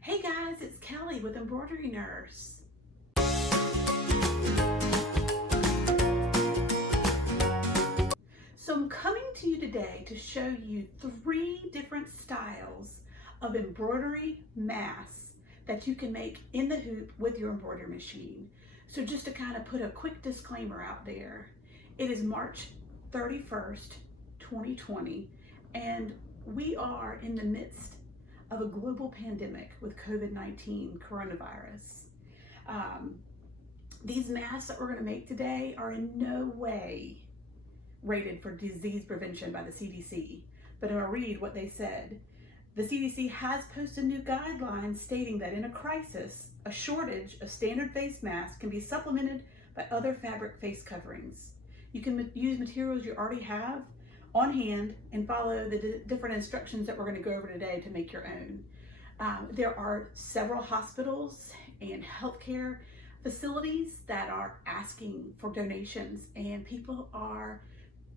Hey guys, it's Kelly with Embroidery Nurse. So I'm coming to you today to show you 3 different styles of embroidery masks that you can make in the hoop with your embroidery machine. So just to kind of put a quick disclaimer out there, it is March 31st, 2020, and we are in the midst of a global pandemic with COVID-19 coronavirus. These masks that we're going to make today are in no way rated for disease prevention by the CDC, but I'm going to read what they said. The CDC has posted new guidelines stating that in a crisis, a shortage of standard face masks can be supplemented by other fabric face coverings. You can use materials you already have on hand and follow the different instructions that we're going to go over today to make your own. There are several hospitals and healthcare facilities that are asking for donations, and people are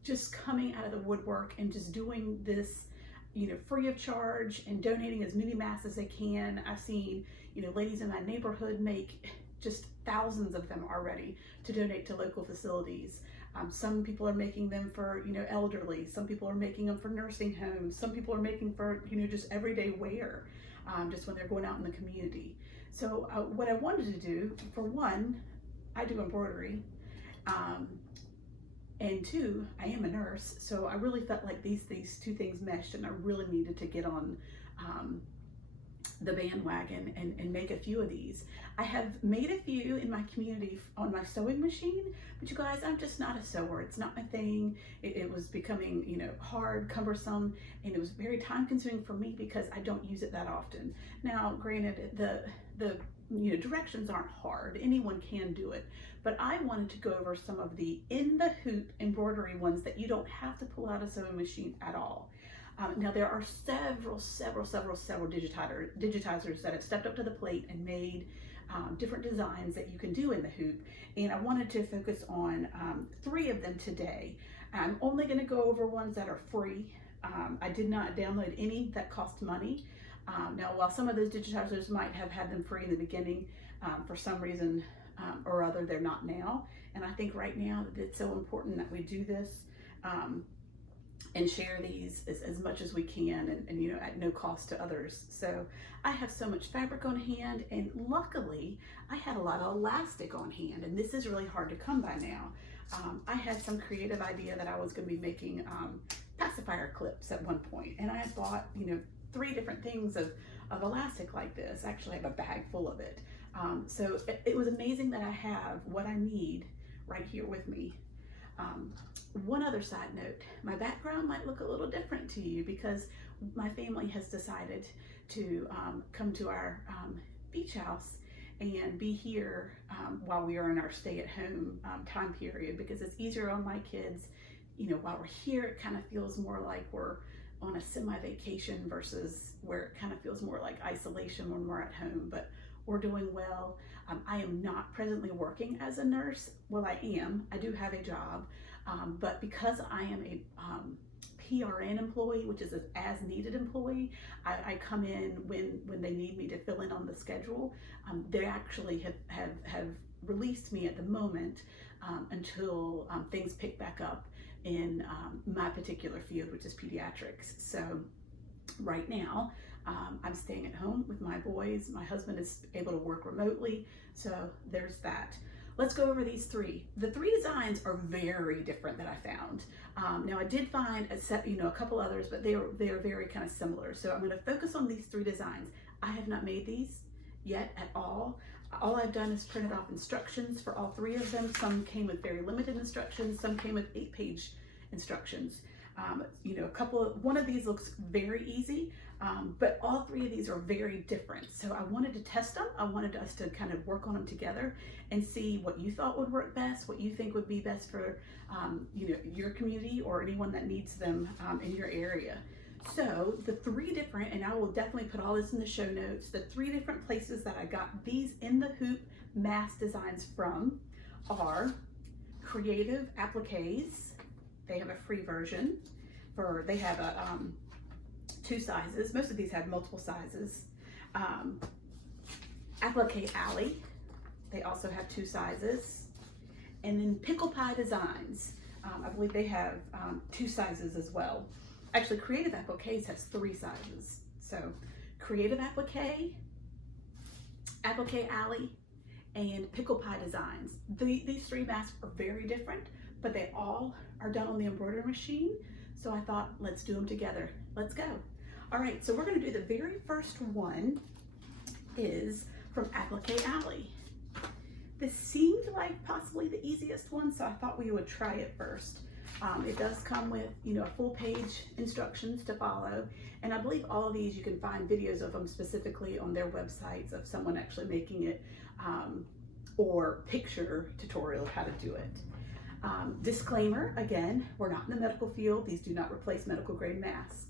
just coming out of the woodwork and just doing this, free of charge and donating as many masks as they can. I've seen, ladies in my neighborhood make just thousands of them already to donate to local facilities. Some people are making them for, elderly. Some people are making them for nursing homes. Some people are making for, just everyday wear, just when they're going out in the community. So what I wanted to do, for one, I do embroidery. And 2, I am a nurse. So I really felt like these 2 things meshed, and I really needed to get on the bandwagon and make a few of these. I have made a few in my community on my sewing machine, but you guys, I'm just not a sewer. It's not my thing. It was becoming, hard, cumbersome, and it was very time consuming for me because I don't use it that often. Now, granted, the directions aren't hard. Anyone can do it, but I wanted to go over some of the in the hoop embroidery ones that you don't have to pull out a sewing machine at all. Now there are several digitizers that have stepped up to the plate and made different designs that you can do in the hoop, and I wanted to focus on 3 of them today. I'm only going to go over ones that are free. I did not download any that cost money. Now, while some of those digitizers might have had them free in the beginning, for some reason or other, they're not now. And I think right now that it's so important that we do this and share these as much as we can, and at no cost to others. So I have so much fabric on hand, and luckily I had a lot of elastic on hand, and this is really hard to come by now. I had some creative idea that I was going to be making pacifier clips at one point, and I bought 3 different things of elastic like this. Actually, I have a bag full of it. So it was amazing that I have what I need right here with me. One other side note, my background might look a little different to you because my family has decided to come to our beach house and be here while we are in our stay-at-home time period, because it's easier on my kids. While we're here, it kind of feels more like we're on a semi-vacation versus where it kind of feels more like isolation when we're at home, but we're doing well. I am not presently working as a nurse. Well, I am. I do have a job, but because I am a PRN employee, which is an as-needed employee, I come in when they need me to fill in on the schedule. They actually have released me at the moment until things pick back up in my particular field, which is pediatrics. So right now, I'm staying at home with my boys. My husband is able to work remotely, so there's that. Let's go over these 3. The 3 designs are very different that I found. Now I did find a couple others, but they are very kind of similar. So I'm going to focus on these 3 designs. I have not made these yet at all. All I've done is printed off instructions for all 3 of them. Some came with very limited instructions. Some came with 8-page instructions. One of these looks very easy, but all 3 of these are very different. So I wanted to test them. I wanted us to kind of work on them together and see what you thought would work best, what you think would be best for your community or anyone that needs them in your area. So the 3 different, and I will definitely put all this in the show notes, the 3 different places that I got these in the hoop mask designs from are Creative Appliques. They have a free version. They have 2 sizes. Most of these have multiple sizes. Applique Alley, they also have 2 sizes. And then Pickle Pie Designs, I believe they have 2 sizes as well. Actually, Creative Appliques has 3 sizes. So Creative Applique, Applique Alley, and Pickle Pie Designs. These 3 masks are very different, but they all are done on the embroidery machine. So I thought, let's do them together. Let's go. All right, so we're gonna do the very first one is from Applique Alley. This seemed like possibly the easiest one, so I thought we would try it first. It does come with, you know, a full page instructions to follow, and I believe all of these you can find videos of them specifically on their websites of someone actually making it, or picture tutorial of how to do it. Disclaimer, again, we're not in the medical field. These do not replace medical grade masks.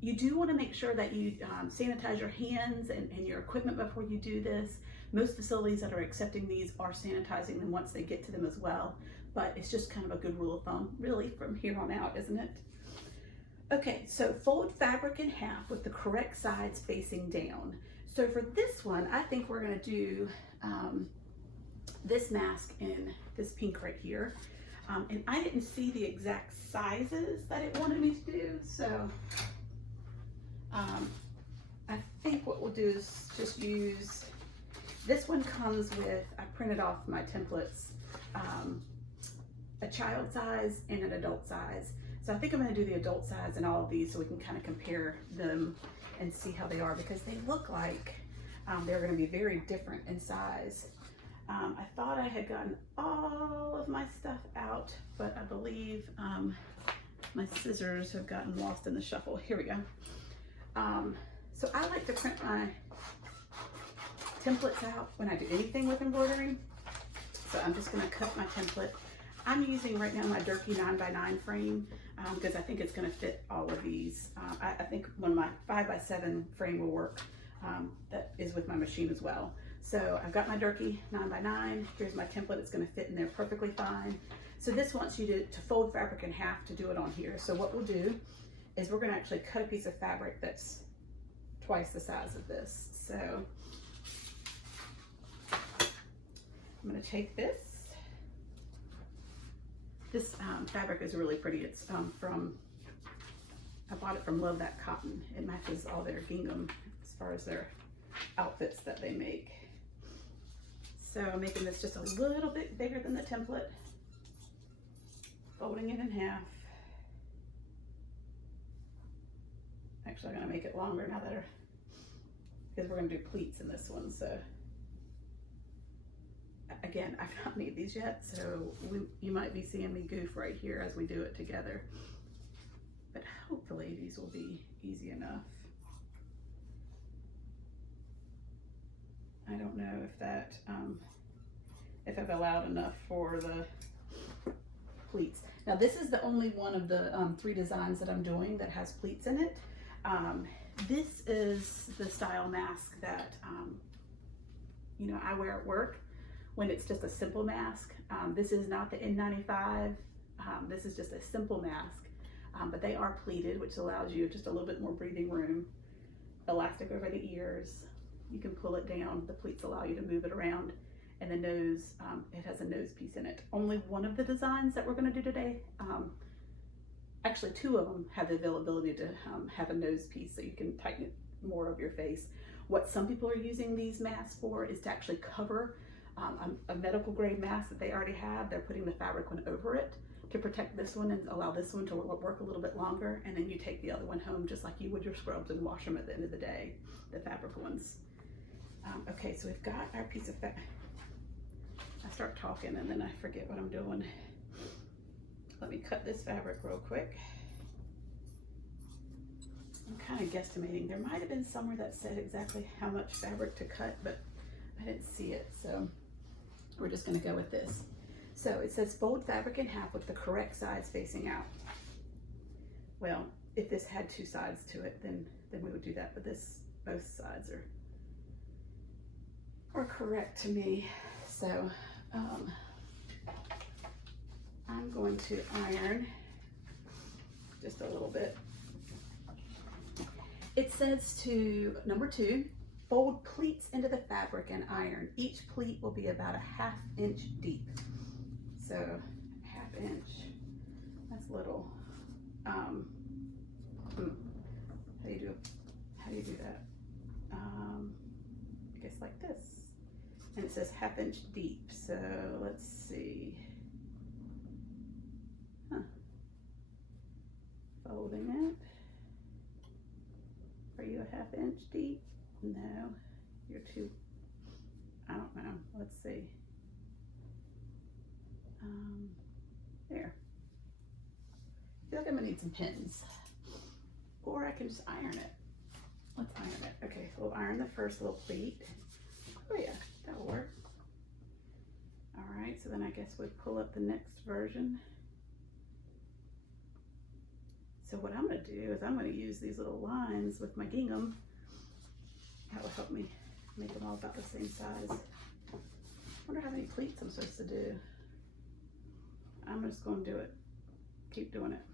You do want to make sure that you sanitize your hands and your equipment before you do this. Most facilities that are accepting these are sanitizing them once they get to them as well, but it's just kind of a good rule of thumb, really, from here on out, isn't it? Okay, so fold fabric in half with the correct sides facing down. So for this one, I think we're going to do this mask in this pink right here. And I didn't see the exact sizes that it wanted me to do, so I think what we'll do is just use, this one comes with, I printed off my templates, a child size and an adult size. So I think I'm going to do the adult size in all of these so we can kind of compare them and see how they are, because they look like they're going to be very different in size. I thought I had gotten all of my stuff out, but I believe my scissors have gotten lost in the shuffle. Here we go. So I like to print my templates out when I do anything with embroidery. So I'm just going to cut my template. I'm using right now my Durkee 9x9 frame because I think it's going to fit all of these. I think one of my 5x7 frame will work. That is with my machine as well. So I've got my Durkee 9x9. Here's my template. It's going to fit in there perfectly fine. So this wants you to fold fabric in half to do it on here. So what we'll do is we're going to actually cut a piece of fabric that's twice the size of this. So I'm going to take this. This fabric is really pretty. It's I bought it from Love That Cotton. It matches all their gingham as far as their outfits that they make. So I'm making this just a little bit bigger than the template, folding it in half. Actually, I'm going to make it longer now that because we're going to do pleats in this one. So again, I've not made these yet, so you might be seeing me goof right here as we do it together. But hopefully these will be easy enough. I don't know if that, if I've allowed enough for the pleats. Now this is the only one of the 3 designs that I'm doing that has pleats in it. This is the style mask that, you know, I wear at work when it's just a simple mask. This is not the N95. This is just a simple mask, but they are pleated, which allows you just a little bit more breathing room. Elastic over the ears. You can pull it down. The pleats allow you to move it around. And the nose, it has a nose piece in it. Only one of the designs that we're going to do today, actually 2 of them have the availability to have a nose piece so you can tighten it more of your face. What some people are using these masks for is to actually cover a medical grade mask that they already have. They're putting the fabric one over it to protect this one and allow this one to work a little bit longer. And then you take the other one home just like you would your scrubs and wash them at the end of the day, the fabric ones. Okay, so we've got our piece of fabric. I start talking and then I forget what I'm doing. Let me cut this fabric real quick. I'm kind of guesstimating. There might have been somewhere that said exactly how much fabric to cut, but I didn't see it, so we're just going to go with this. So it says fold fabric in half with the correct sides facing out. Well, if this had 2 sides to it, then we would do that, but this, both sides are correct to me. So I'm going to iron just a little bit. It says to number 2, fold pleats into the fabric and iron. Each pleat will be about a 1/2 inch deep. So 1/2 inch, that's little. How do you do that? I guess like this. And it says 1/2 inch deep. So let's see. Folding it. Are you a 1/2 inch deep? No, you're too, I don't know. Let's see. There. I feel like I'm gonna need some pins. Or I can just iron it. Let's iron it. Okay, so we'll iron the first little pleat. Oh yeah, that'll work. All right, so then I guess we pull up the next version. So what I'm gonna do is I'm gonna use these little lines with my gingham. That will help me make them all about the same size. I wonder how many pleats I'm supposed to do. I'm just gonna do it. Keep doing it.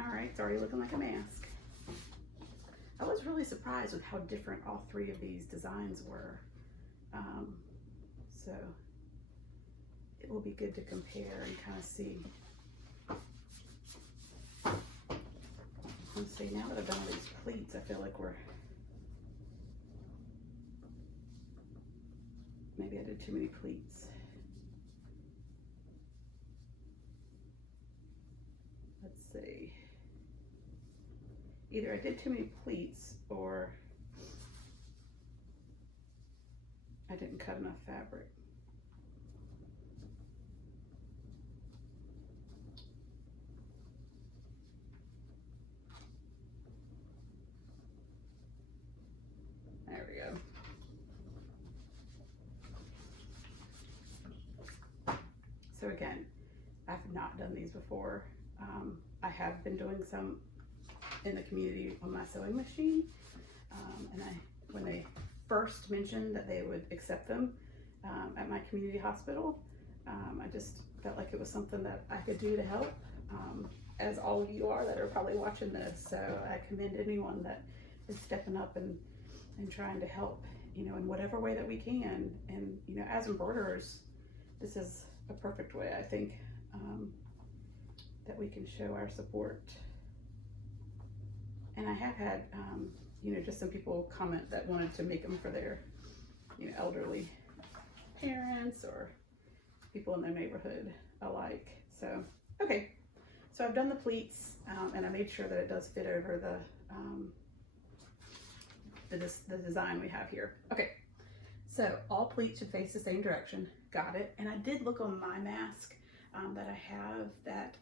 All right, it's already looking like a mask. I was really surprised with how different all 3 of these designs were. So it will be good to compare and kind of see. And see, now that I've done all these pleats, I feel like maybe I did too many pleats. Let's see. Either I did too many pleats or I didn't cut enough fabric. There we go. So again, I've not done these before. I have been doing some in the community on my sewing machine. And when they first mentioned that they would accept them at my community hospital, I just felt like it was something that I could do to help, as all of you are that are probably watching this. So I commend anyone that is stepping up and trying to help, you know, in whatever way that we can. And, you know, as embroiderers, this is a perfect way, I think, that we can show our support. And I have had, you know, just some people comment that wanted to make them for their, you know, elderly parents or people in their neighborhood alike. So, okay. So I've done the pleats, and I made sure that it does fit over the design we have here. Okay. So all pleats should face the same direction. Got it. And I did look on my mask that I have that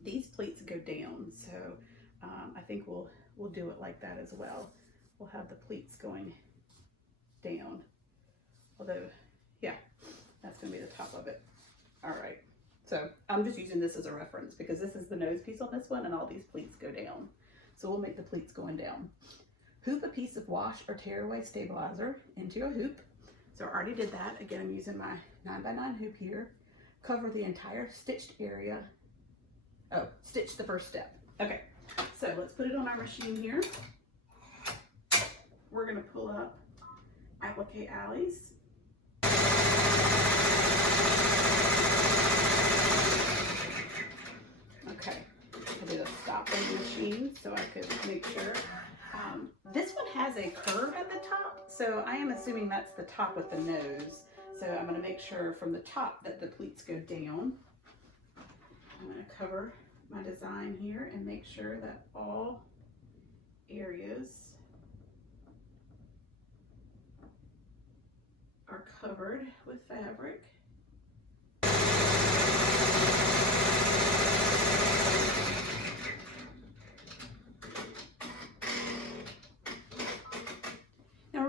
these pleats go down. So I think we'll do it like that as well. We'll have the pleats going down. Although, yeah, that's gonna be the top of it. All right. So I'm just using this as a reference because this is the nose piece on this one and all these pleats go down. So we'll make the pleats going down. Hoop a piece of wash or tearaway stabilizer into your hoop. So I already did that. Again, I'm using my 9x9 hoop here. Cover the entire stitched area. Oh, stitch the first step. Okay, so let's put it on our machine here. We're gonna pull up Applique Alleys. Okay, I did a stop on the machine so I could make sure. This one has a curve at the top, so I am assuming that's the top with the nose. So I'm going to make sure from the top that the pleats go down. I'm going to cover my design here and make sure that all areas are covered with fabric.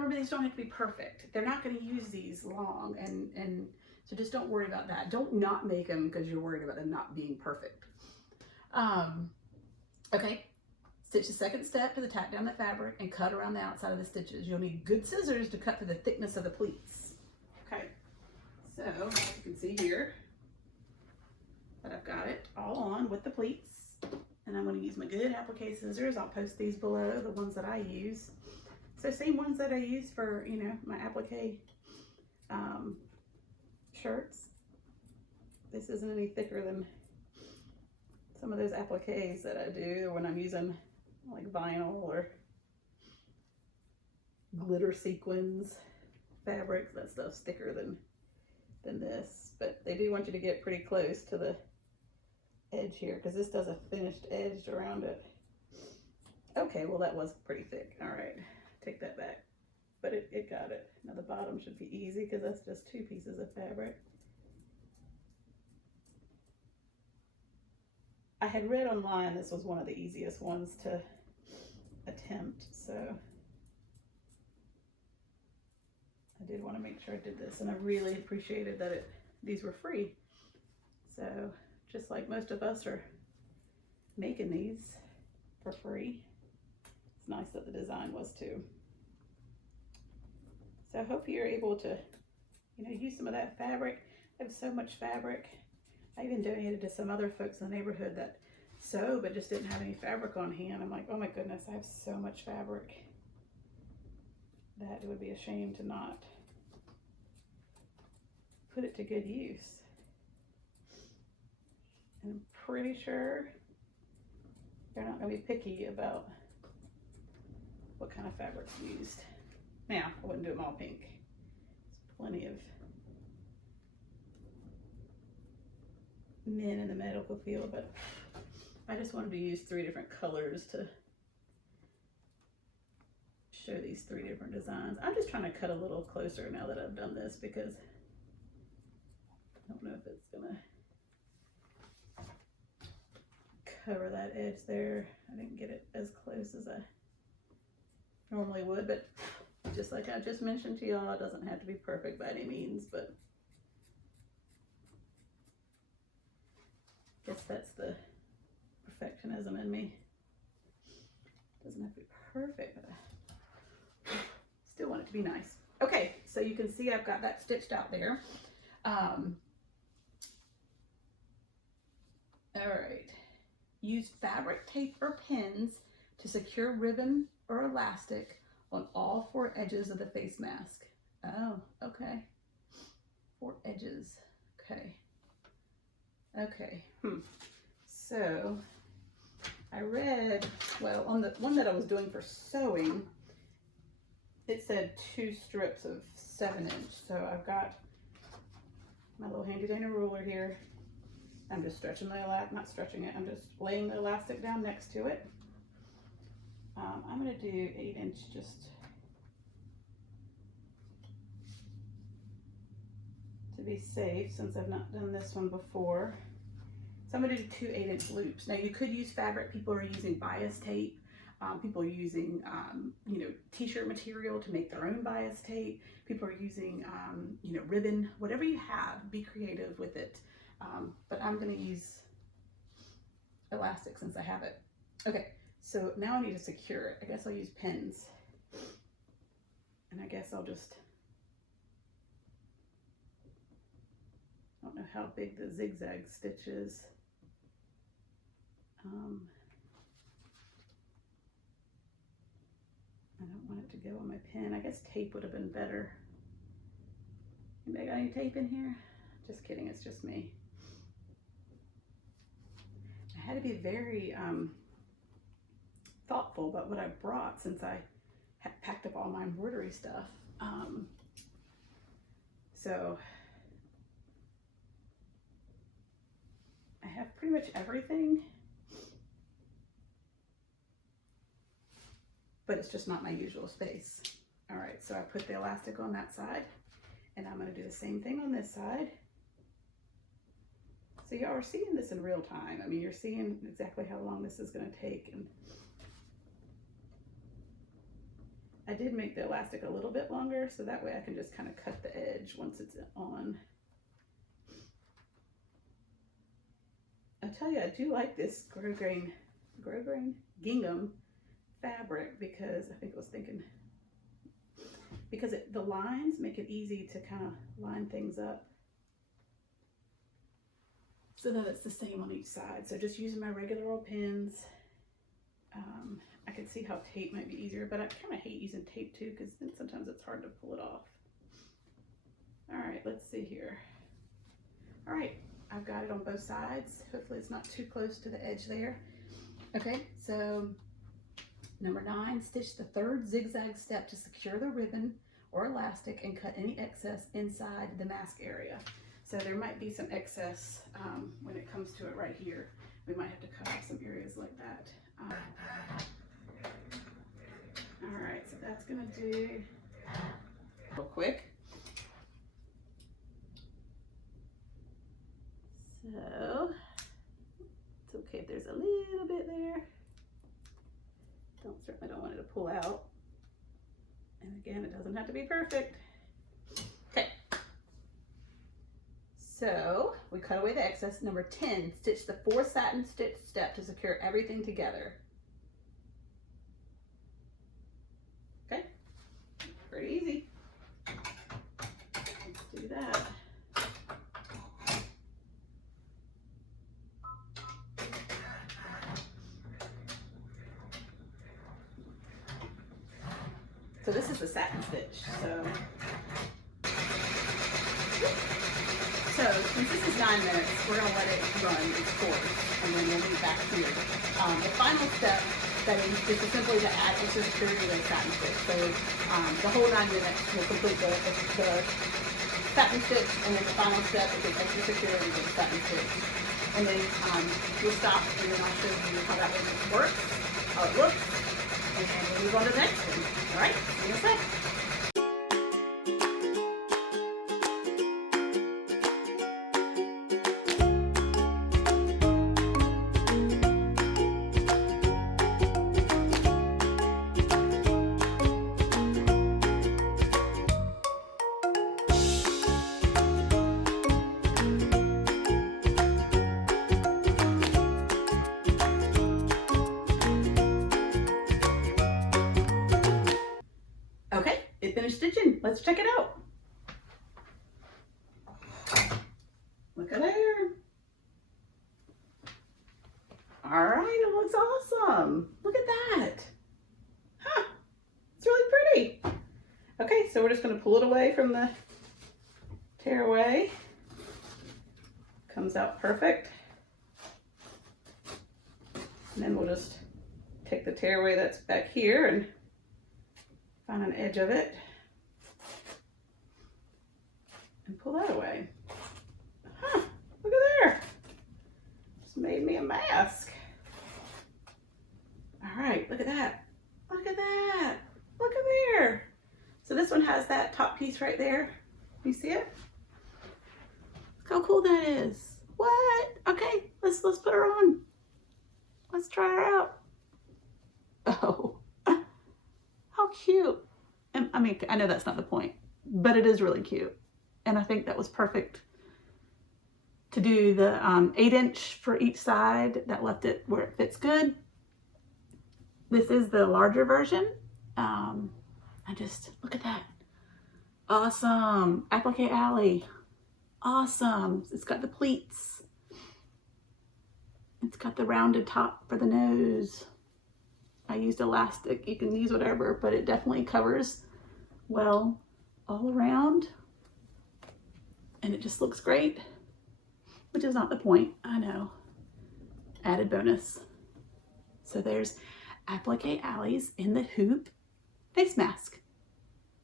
These don't have to be perfect. They're not going to use these long, and so just don't worry about that. Don't not make them because you're worried about them not being perfect. Okay, stitch the second step to the tack down the fabric and cut around the outside of the stitches. You'll need good scissors to cut through the thickness of the pleats. Okay, so you can see here that I've got it all on with the pleats. And I'm going to use my good applique scissors. I'll post these below, the ones that I use. So same ones that I use for, you know, my applique shirts. This isn't any thicker than some of those appliques that I do when I'm using like vinyl or glitter sequins fabrics. That stuff's thicker than this, but they do want you to get pretty close to the edge here because this does a finished edge around it. Okay, well that was pretty thick. All right, take that back, but it got it. Now the bottom should be easy because that's just 2 pieces of fabric. I had read online this was one of the easiest ones to attempt, so I did want to make sure I did this, and I really appreciated that these were free. So just like most of us are making these for free, it's nice that the design was too. So I hope you're able to, you know, use some of that fabric. I have so much fabric. I even donated to some other folks in the neighborhood that sew but just didn't have any fabric on hand. I'm like, oh my goodness, I have so much fabric that it would be a shame to not put it to good use. And I'm pretty sure they're not going to be picky about what kind of fabric's used. Now, I wouldn't do them all pink. There's plenty of men in the medical field, but I just wanted to use 3 different colors to show these 3 different designs. I'm just trying to cut a little closer now that I've done this because I don't know if it's gonna cover that edge there. I didn't get it as close as I normally would, but just like I just mentioned to y'all, it doesn't have to be perfect by any means, but I guess that's the perfectionism in me. Doesn't have to be perfect, but I still want it to be nice. Okay, so you can see I've got that stitched out there. All right. Use fabric tape or pins to secure ribbon or elastic on all 4 edges of the face mask. Oh, okay. 4 edges. Okay. Okay. So I read, well, on the one that I was doing for sewing, it said 2 strips of 7-inch. So I've got my little handy dandy ruler here. I'm just stretching my elastic, not stretching it, I'm just laying the elastic down next to it. I'm going to do 8-inch just to be safe since I've not done this one before. So I'm going to do 2 8-inch loops. Now you could use fabric. People are using bias tape. People are using, you know, t-shirt material to make their own bias tape. People are using, you know, ribbon. Whatever you have, be creative with it. But I'm going to use elastic since I have it. Okay, so now I need to secure it. I guess I'll use pins. And I guess I'll just, I don't know how big the zigzag stitch is. I don't want it to go on my pin. I guess tape would have been better. Anybody got any tape in here? Just kidding, it's just me. I had to be very thoughtful about what I brought since I had packed up all my embroidery stuff. So I have pretty much everything, but it's just not my usual space. All right, so I put the elastic on that side, and I'm going to do the same thing on this side. So y'all are seeing this in real time. I mean, you're seeing exactly how long this is going to take. And I did make the elastic a little bit longer, so that way I can just kind of cut the edge once it's on. I tell you, I do like this grosgrain gingham fabric because I think I was thinking, because the lines make it easy to kind of line things up. so that it's the same on each side. So just using my regular old pins. I can see how tape might be easier, but I kind of hate using tape too, because then sometimes it's hard to pull it off. All right, let's see here. All right, I've got it on both sides. Hopefully it's not too close to the edge there. Okay, so number 9, stitch the 3rd zigzag step to secure the ribbon or elastic and cut any excess inside the mask area. So there might be some excess when it comes to it right here. We might have to cut off some areas like that. All right, so that's gonna do real quick. So it's okay if there's a little bit there. Certainly don't want it to pull out. And again, it doesn't have to be perfect. Okay. So we cut away the excess. Number 10, stitch the 4 satin stitch step to secure everything together. Okay, pretty easy. Let's do that. So this is the satin stitch. So since this is 9 minutes, we're gonna let it run its course, and then we'll be back here. The final step that is just simply to add extra security to the satin stitch. So the whole 9 minutes will complete the satin stitch, and then the final step is extra security to the satin stitch. And then we'll stop, and then I'll show you how that works, how it looks, and then we'll move on to the next one. All right, see you in a sec. Okay, it finished stitching. Let's check it out. Look at there. All right, it looks awesome. Look at that. Huh, it's really pretty. Okay, so we're just gonna pull it away from the tear away. Comes out perfect. And then we'll just take the tear away that's back here and find an edge of it and pull that away. Huh, look at there. Just made me a mask. All right, look at that. Look at that. Look at there. So this one has that top piece right there. You see it? Look how cool that is. What? Okay, let's put her on. Let's try her out. Oh. How cute. And I mean, I know that's not the point, but it is really cute. And I think that was perfect to do the 8-inch for each side. That left it where it fits good. This is the larger version. Look at that. Awesome. Applique Alley. Awesome. It's got the pleats. It's got the rounded top for the nose. I used elastic. You can use whatever, but it definitely covers well all around. And it just looks great, which is not the point. I know. Added bonus. So there's Applique Alley's in the hoop face mask.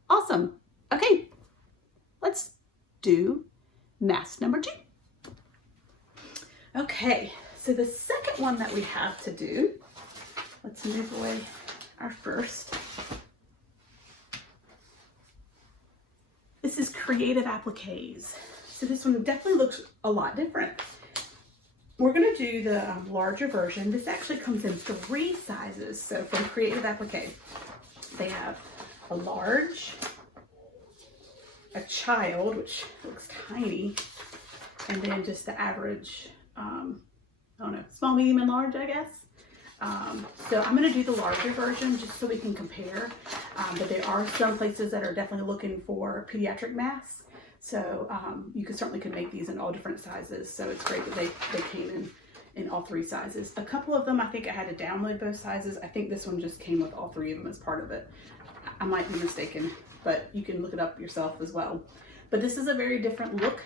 Awesome. Okay, let's do mask number 2. Okay, so the second one that we have to do, let's move away our first. This is Creative Appliques. So this one definitely looks a lot different. We're gonna do the larger version. This actually comes in 3 sizes. So from Creative Applique, they have a large, a child, which looks tiny, and then just the average, I don't know, small, medium, and large, I guess. So I'm going to do the larger version just so we can compare, but there are some places that are definitely looking for pediatric masks. So you certainly could make these in all different sizes. So it's great that they came in all 3 sizes. A couple of them, I think I had to download both sizes. I think this one just came with all 3 of them as part of it. I might be mistaken, but you can look it up yourself as well. But this is a very different look.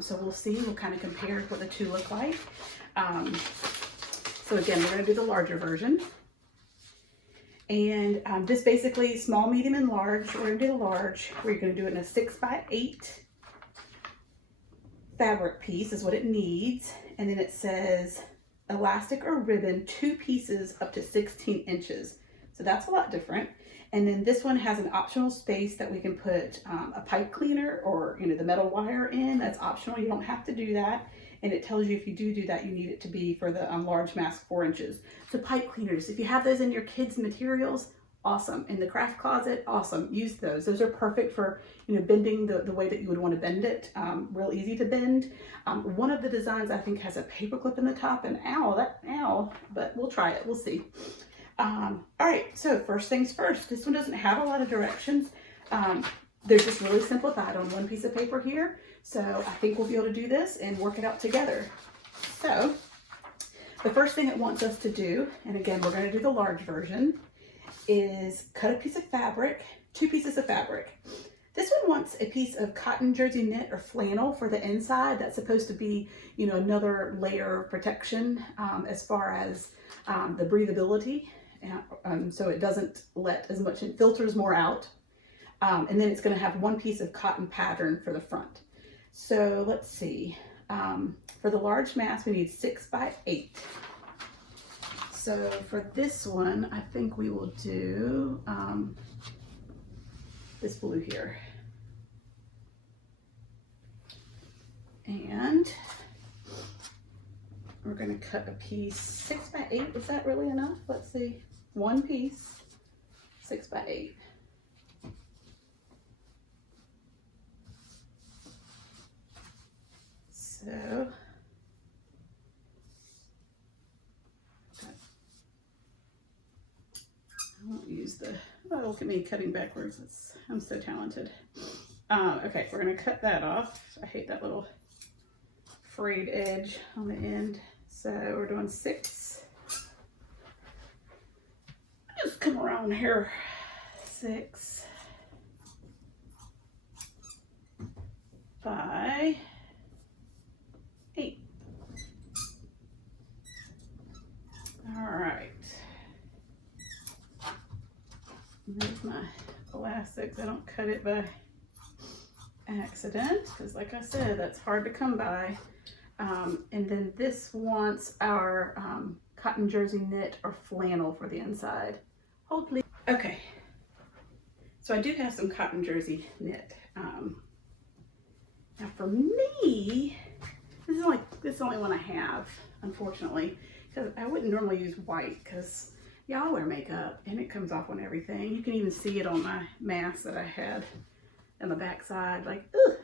So we'll see, we'll kind of compare what the 2 look like. So again, we're gonna do the larger version. And this basically small, medium, and large. We're gonna do the large. We're gonna do it in a 6x8 fabric piece is what it needs. And then it says elastic or ribbon, 2 pieces up to 16 inches. So that's a lot different. And then this one has an optional space that we can put a pipe cleaner or the metal wire in. That's optional, you don't have to do that. And it tells you if you do that, you need it to be for the large mask 4 inches. So pipe cleaners, if you have those in your kids' materials, awesome. In the craft closet, awesome, use those. Those are perfect for bending the way that you would want to bend it, real easy to bend. One of the designs I think has a paper clip in the top, and ow, but we'll try it, we'll see. All right, so first things first, this one doesn't have a lot of directions. They're just really simplified on one piece of paper here. So I think we'll be able to do this and work it out together. So the first thing it wants us to do, and again, we're going to do the large version, is cut a piece of fabric, 2 pieces of fabric. This one wants a piece of cotton jersey knit or flannel for the inside. That's supposed to be, another layer of protection as far as the breathability. So it doesn't let as much, it filters more out. And then it's going to have 1 piece of cotton pattern for the front. So let's see, for the large mask we need 6x8. So for this one, I think we will do this blue here. And we're going to cut a piece 6x8. Is that really enough? Let's see, 1 piece, 6x8. So I won't use the, oh, look at me cutting backwards. I'm so talented. Okay, we're gonna cut that off. I hate that little frayed edge on the end. So we're doing 6. Just come around here. 6 by 8. All right. There's my elastics. I don't cut it by accident because, like I said, that's hard to come by. And then this wants our cotton jersey knit or flannel for the inside. Hold please. Okay. So I do have some cotton jersey knit. Now for me, this is the only one I have, unfortunately, because I wouldn't normally use white because y'all wear makeup and it comes off on everything. You can even see it on my mask that I had on the back side. Like, ugh.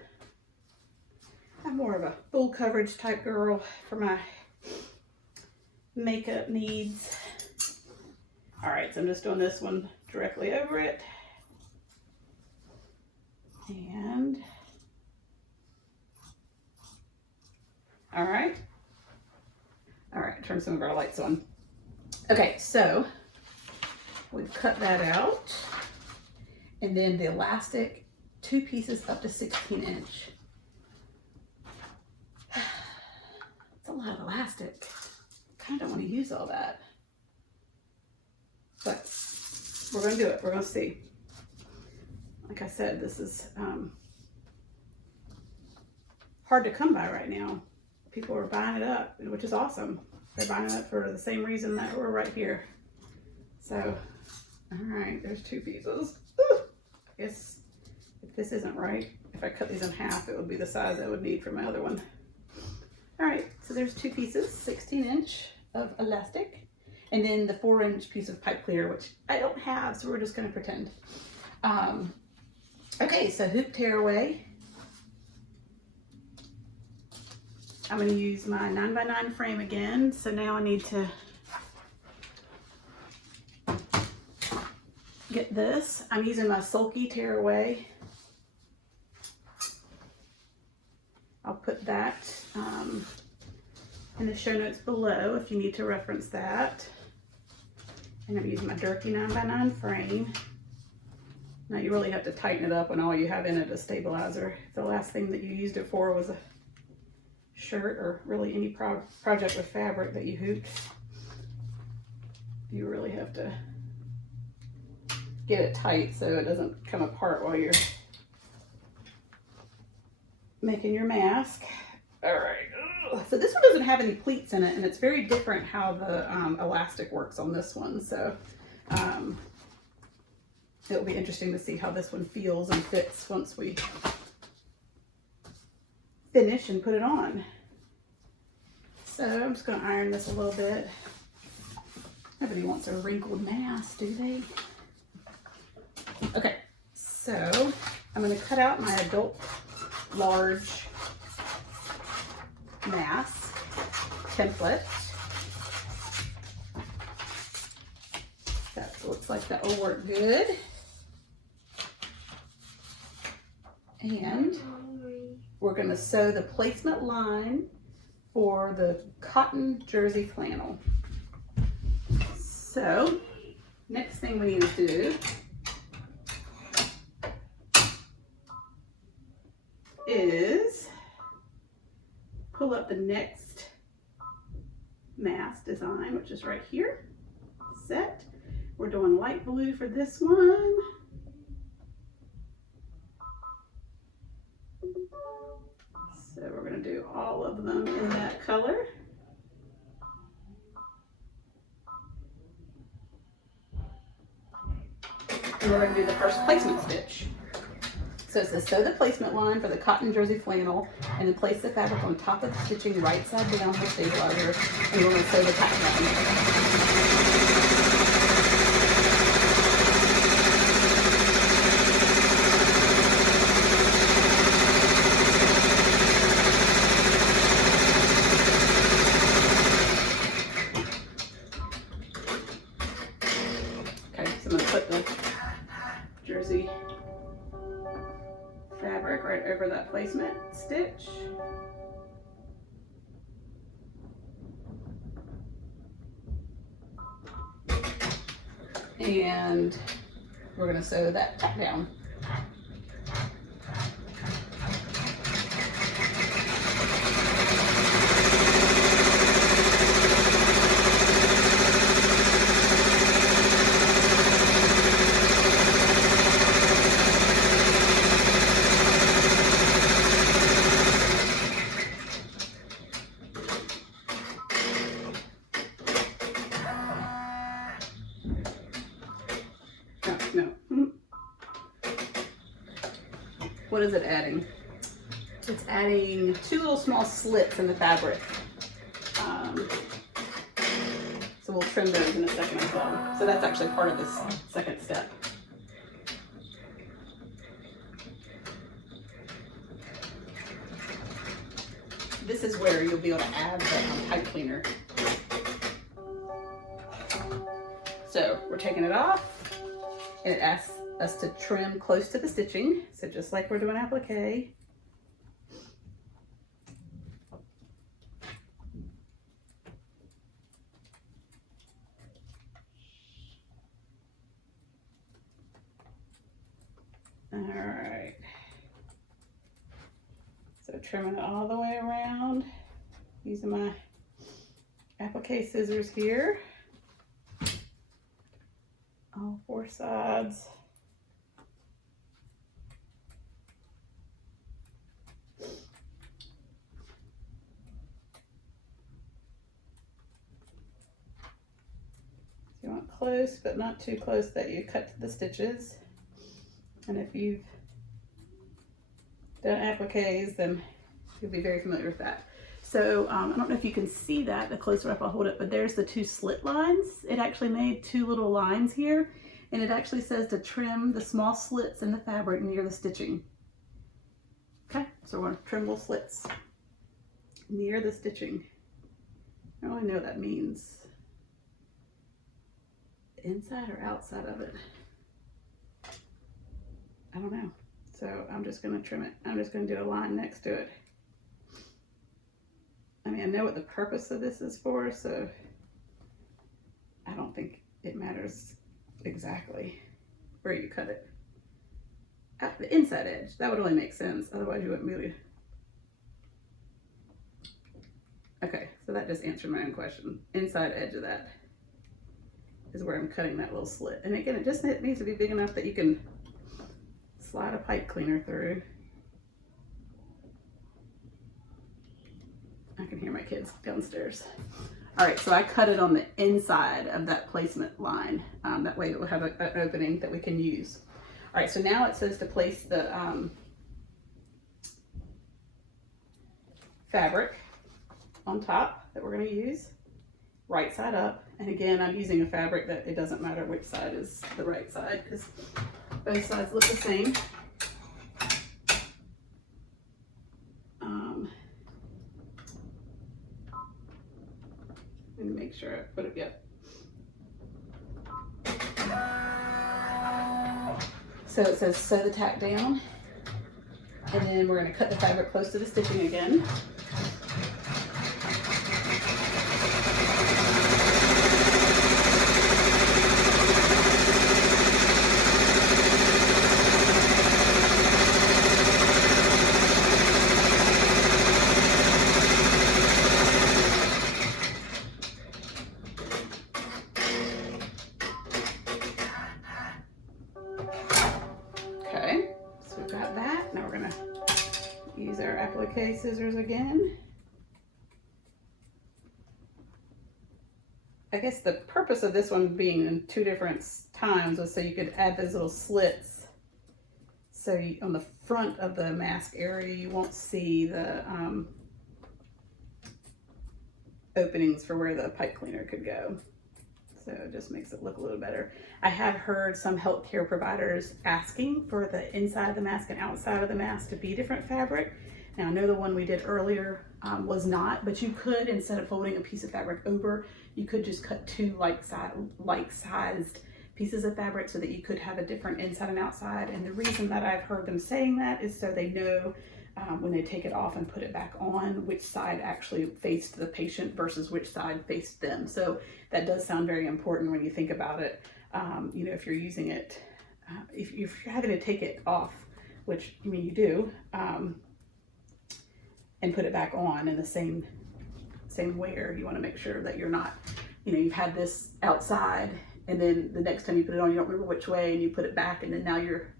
I'm more of a full coverage type girl for my makeup needs. All right, so I'm just doing this one directly over it. And all right, turn some of our lights on. Okay, so we've cut that out, and then the elastic, 2 pieces up to 16 inch. It's a lot of elastic. Kind of don't want to use all that, but we're gonna do it. We're gonna see. Like I said, this is hard to come by right now. People are buying it up, which is awesome. They're buying it up for the same reason that we're right here. So, all right, there's 2 pieces. Ooh, I guess if this isn't right, if I cut these in half, it would be the size I would need for my other one. All right, so there's 2 pieces, 16 inch of elastic, and then the 4 inch piece of pipe clear, which I don't have, so we're just gonna pretend. Okay, so hoop tearaway. I'm going to use my 9x9 frame again. So now I need to get this. I'm using my sulky tearaway. that in the show notes below if you need to reference that. And I'm using my Durkee 9x9 frame. Now you really have to tighten it up when all you have in it is stabilizer. If the last thing that you used it for was a shirt or really any project with fabric that you hooped, you really have to get it tight so it doesn't come apart while you're making your mask. All right, so this one doesn't have any pleats in it, and it's very different how the elastic works on this one. So it'll be interesting to see how this one feels and fits once we finish and put it on. So I'm just going to iron this a little bit. Nobody wants a wrinkled mask, do they? Okay, so I'm going to cut out my adult large mask template. That looks like that will work good. And we're going to sew the placement line for the cotton jersey flannel. So next thing we need to do is pull up the next mask design, which is right here. Set. We're doing light blue for this one. So we're going to do all of them in that color. And we're going to do the first placement stitch. So it says sew the placement line for the cotton jersey flannel and then place the fabric on top of the stitching right side down for stabilizer, and we're going to sew the pattern button. Okay, so I'm going to put the jersey fabric right over that placement stitch. And we're going to sew that back down. What is it adding? It's adding 2 little small slits in the fabric. So we'll trim those in a second as well. So that's actually part of this second step. This is where you'll be able to add the pipe cleaner. So we're taking it off, and it asks us to trim close to the stitching. So just like we're doing applique. All right. So trimming it all the way around using my applique scissors here. All 4 sides. You want close, but not too close that you cut the stitches. And if you've done appliques, then you'll be very familiar with that. So I don't know if you can see that, the closer up I'll hold it, but there's the 2 slit lines. It actually made 2 little lines here, and it actually says to trim the small slits in the fabric near the stitching. Okay, so we're going to trim little slits near the stitching. I don't really know what that means. Inside or outside of it? I don't know. So I'm just going to trim it. I'm just going to do a line next to it. I mean, I know what the purpose of this is for, so I don't think it matters exactly where you cut it. At the inside edge, that would only make sense. Otherwise you wouldn't really. Okay, so that just answered my own question. Inside edge of that is where I'm cutting that little slit. And again, it needs to be big enough that you can slide a pipe cleaner through. I can hear my kids downstairs. All right, so I cut it on the inside of that placement line. That way it will have an opening that we can use. All right, so now it says to place the fabric on top that we're going to use, right side up. And again, I'm using a fabric that it doesn't matter which side is the right side because both sides look the same. Let me make sure I put it yet. So it says sew the tack down, and then we're going to cut the fabric close to the stitching again. Use our applique scissors again. I guess the purpose of this one being in two different times was so you could add those little slits. So on the front of the mask area, you won't see the openings for where the pipe cleaner could go. So it just makes it look a little better. I have heard some healthcare providers asking for the inside of the mask and outside of the mask to be different fabric. Now I know the one we did earlier was not, but you could, instead of folding a piece of fabric over, you could just cut two like-sized pieces of fabric so that you could have a different inside and outside. And the reason that I've heard them saying that is so they know when they take it off and put it back on, which side actually faced the patient versus which side faced them. So that does sound very important when you think about it. You know, if you're using it, if you're having to take it off, which I mean you do, and put it back on in the same wear, you want to make sure that you're not, you know, you've had this outside and then the next time you put it on, you don't remember which way and you put it back, and then now you're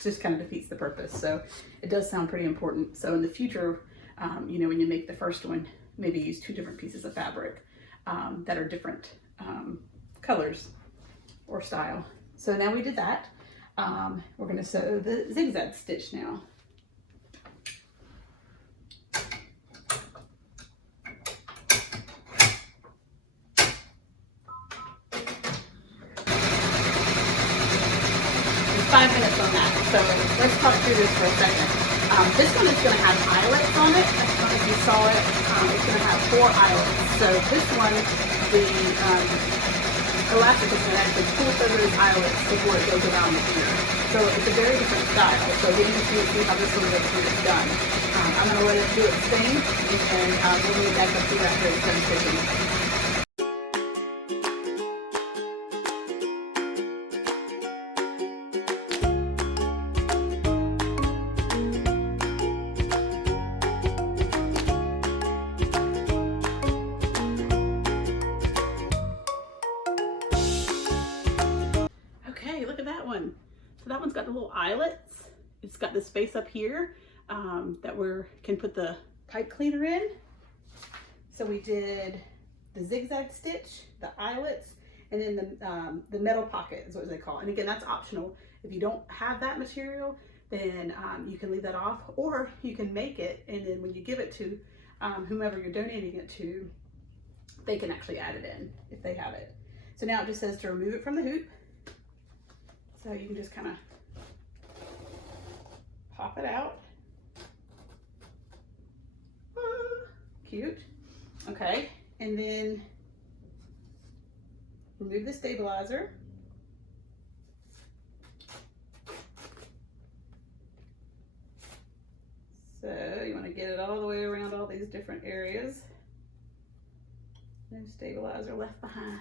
just kind of defeats the purpose. So it does sound pretty important. So in the future, you know, when you make the first one, maybe use two different pieces of fabric that are different colors or style. So now we did that. We're going to sew the zigzag stitch now. There's 5 minutes on that. So let's talk through this for a second. This one is going to have eyelets on it. I don't know if you saw it. It's going to have 4 eyelets. So this one, the elastic is going to actually pull over those eyelets before it goes around the ear. So it's a very different style. So we need to see how this one looks when it's done. I'm going to let it do its thing, and we'll move back up to after it's done stitching. So that one's got the little eyelets. It's got the space up here that we can put the pipe cleaner in. So we did the zigzag stitch, the eyelets, and then the metal pocket is what they call it. And again, that's optional. If you don't have that material, then you can leave that off, or you can make it, and then when you give it to whomever you're donating it to, they can actually add it in if they have it. So now it just says to remove it from the hoop. So you can just kind of pop it out. Cute. Okay, and then remove the stabilizer. So you want to get it all the way around all these different areas. No stabilizer left behind.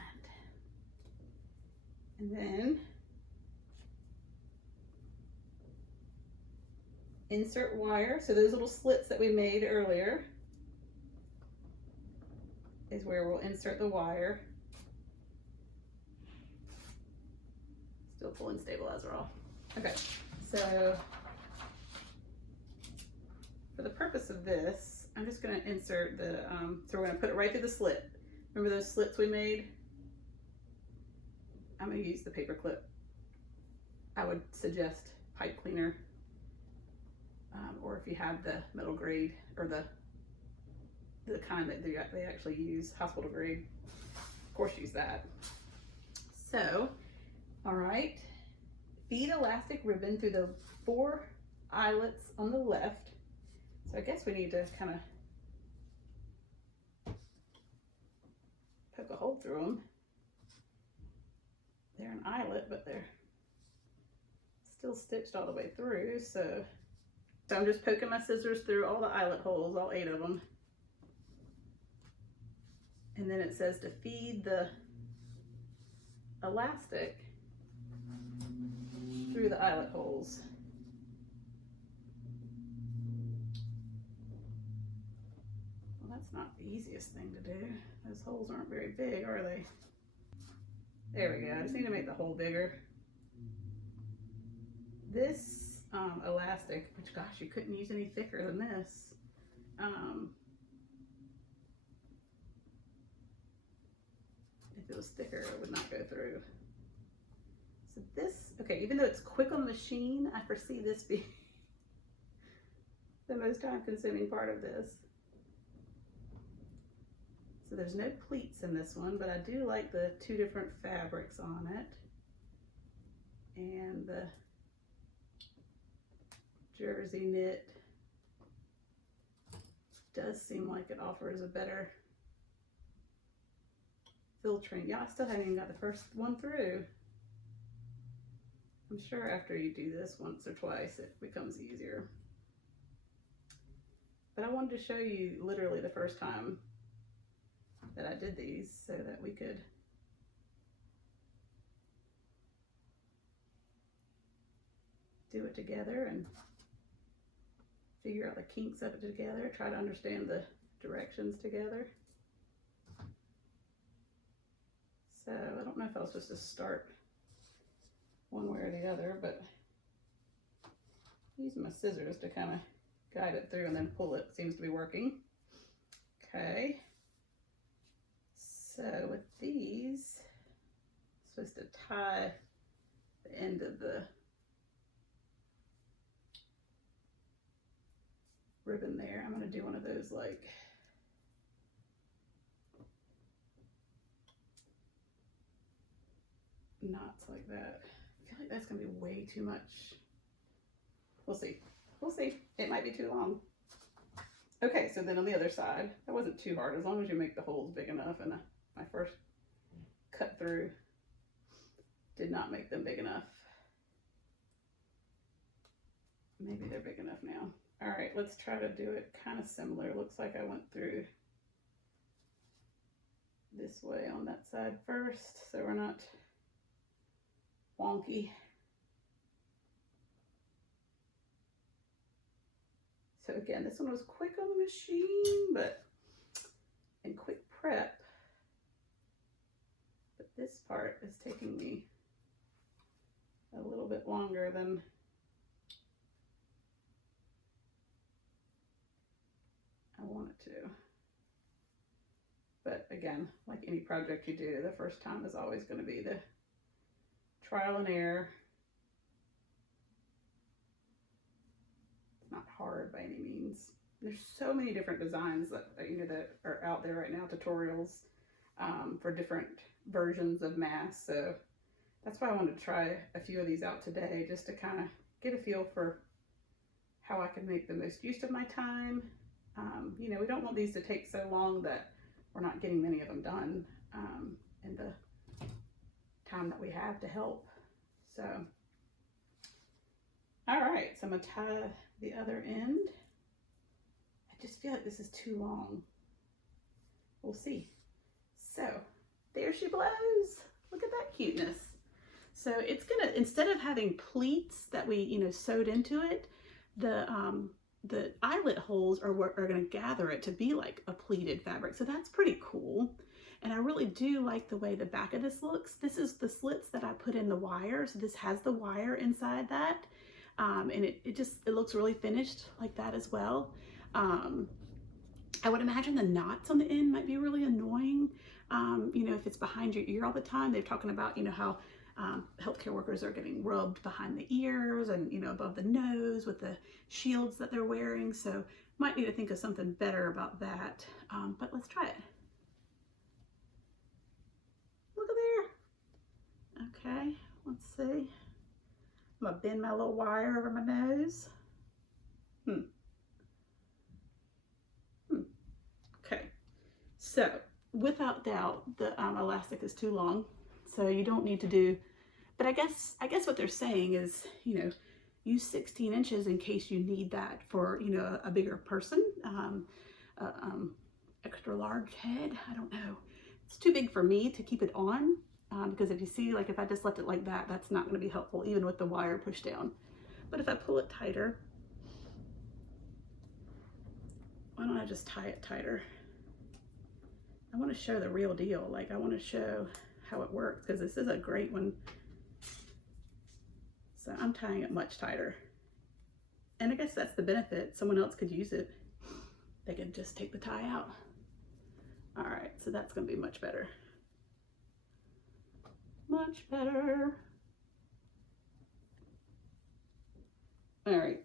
And then insert wire. So those little slits that we made earlier is where we'll insert the wire. Still pulling stabilizer off. Okay, so for the purpose of this, I'm just going to insert the, so we're going to put it right through the slit. Remember those slits we made? I'm going to use the paper clip. I would suggest pipe cleaner, or if you have the metal grade, or the kind that they actually use, hospital grade, of course use that. So, all right, feed elastic ribbon through the 4 eyelets on the left. So I guess we need to kind of poke a hole through them. They're an eyelet, but they're still stitched all the way through. So I'm just poking my scissors through all the eyelet holes, all 8 of them. And then it says to feed the elastic through the eyelet holes. Well, that's not the easiest thing to do. Those holes aren't very big, are they? There we go. I just need to make the hole bigger. This elastic, which gosh, you couldn't use any thicker than this. If it was thicker, it would not go through. So this, okay, even though it's quick on the machine, I foresee this being the most time-consuming part of this. So there's no pleats in this one, but I do like the 2 different fabrics on it. And the jersey knit does seem like it offers a better filtering. Yeah, I still haven't even got the first one through. I'm sure after you do this once or twice, it becomes easier. But I wanted to show you literally the first time that I did these so that we could do it together and figure out the kinks of it together, try to understand the directions together. So I don't know if I was supposed to start one way or the other, but using my scissors to kind of guide it through and then pull it seems to be working. Okay. So with these, I'm supposed to tie the end of the ribbon there. I'm going to do one of those like knots like that. I feel like that's going to be way too much. We'll see. We'll see. It might be too long. Okay, so then on the other side, that wasn't too hard as long as you make the holes big enough, and my first cut through did not make them big enough. Maybe they're big enough now. All right, let's try to do it kind of similar. Looks like I went through this way on that side first, so we're not wonky. So again, this one was quick on the machine, but in quick prep. But this part is taking me a little bit longer than I want it to. But again, like any project you do, the first time is always going to be the trial and error. It's not hard by any means. There's so many different designs that that are out there right now, tutorials for different versions of masks. So that's why I wanted to try a few of these out today, just to kind of get a feel for how I can make the most use of my time. We don't want these to take so long that we're not getting many of them done in the time that we have to help. So, all right, so I'm gonna tie the other end. I just feel like this is too long. We'll see. So there she blows. Look at that cuteness. So it's gonna, instead of having pleats that we, you know, sewed into it, the eyelet holes are what are gonna gather it to be like a pleated fabric. So that's pretty cool. And I really do like the way the back of this looks. This is the slits that I put in the wire. So this has the wire inside that. And it looks really finished like that as well. I would imagine the knots on the end might be really annoying. You know, if it's behind your ear all the time. They're talking about, you know, how healthcare workers are getting rubbed behind the ears and, you know, above the nose with the shields that they're wearing. So might need to think of something better about that. But let's try it. Look at there. Okay, let's see. I'm gonna bend my little wire over my nose. Okay, so without doubt, the elastic is too long, so you don't need to do, but I guess what they're saying is, you know, use 16 inches in case you need that for, you know, a bigger person, extra large head. I don't know. It's too big for me to keep it on, because if you see, like if I just left it like that, that's not going to be helpful even with the wire pushed down. But if I pull it tighter, why don't I just tie it tighter? I want to show the real deal. Like I want to show how it works, because this is a great one. So I'm tying it much tighter. And I guess that's the benefit. Someone else could use it. They can just take the tie out. All right, so that's going to be much better. Much better. All right.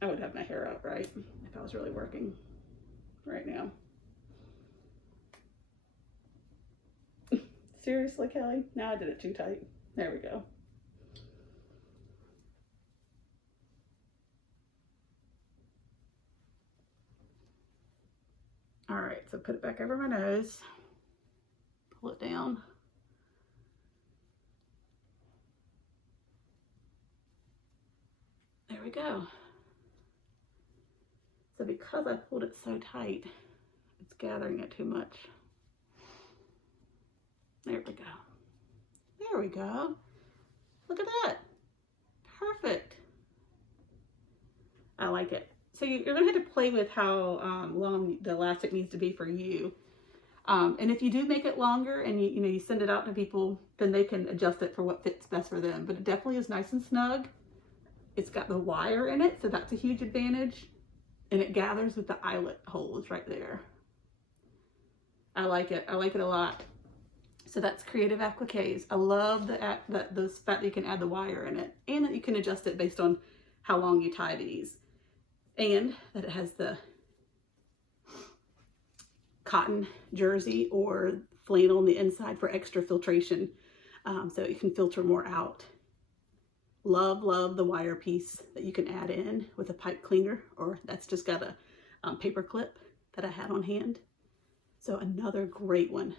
I would have my hair up, right? If I was really working right now. Seriously, Kelly? Now I did it too tight. There we go. All right, so put it back over my nose, pull it down. There we go. So because I pulled it so tight, it's gathering it too much. There we go. There we go. Look at that. Perfect. I like it. So you're going to have to play with how long the elastic needs to be for you. And if you do make it longer and you send it out to people, then they can adjust it for what fits best for them. But it definitely is nice and snug. It's got the wire in it, so that's a huge advantage. And it gathers with the eyelet holes right there. I like it. I like it a lot. So that's Creative Appliques. I love the fact that you can add the wire in it, and that you can adjust it based on how long you tie these. And that it has the cotton jersey or flannel on the inside for extra filtration, so you can filter more out. Love, love the wire piece that you can add in with a pipe cleaner, or that's just got a paper clip that I had on hand. So another great one.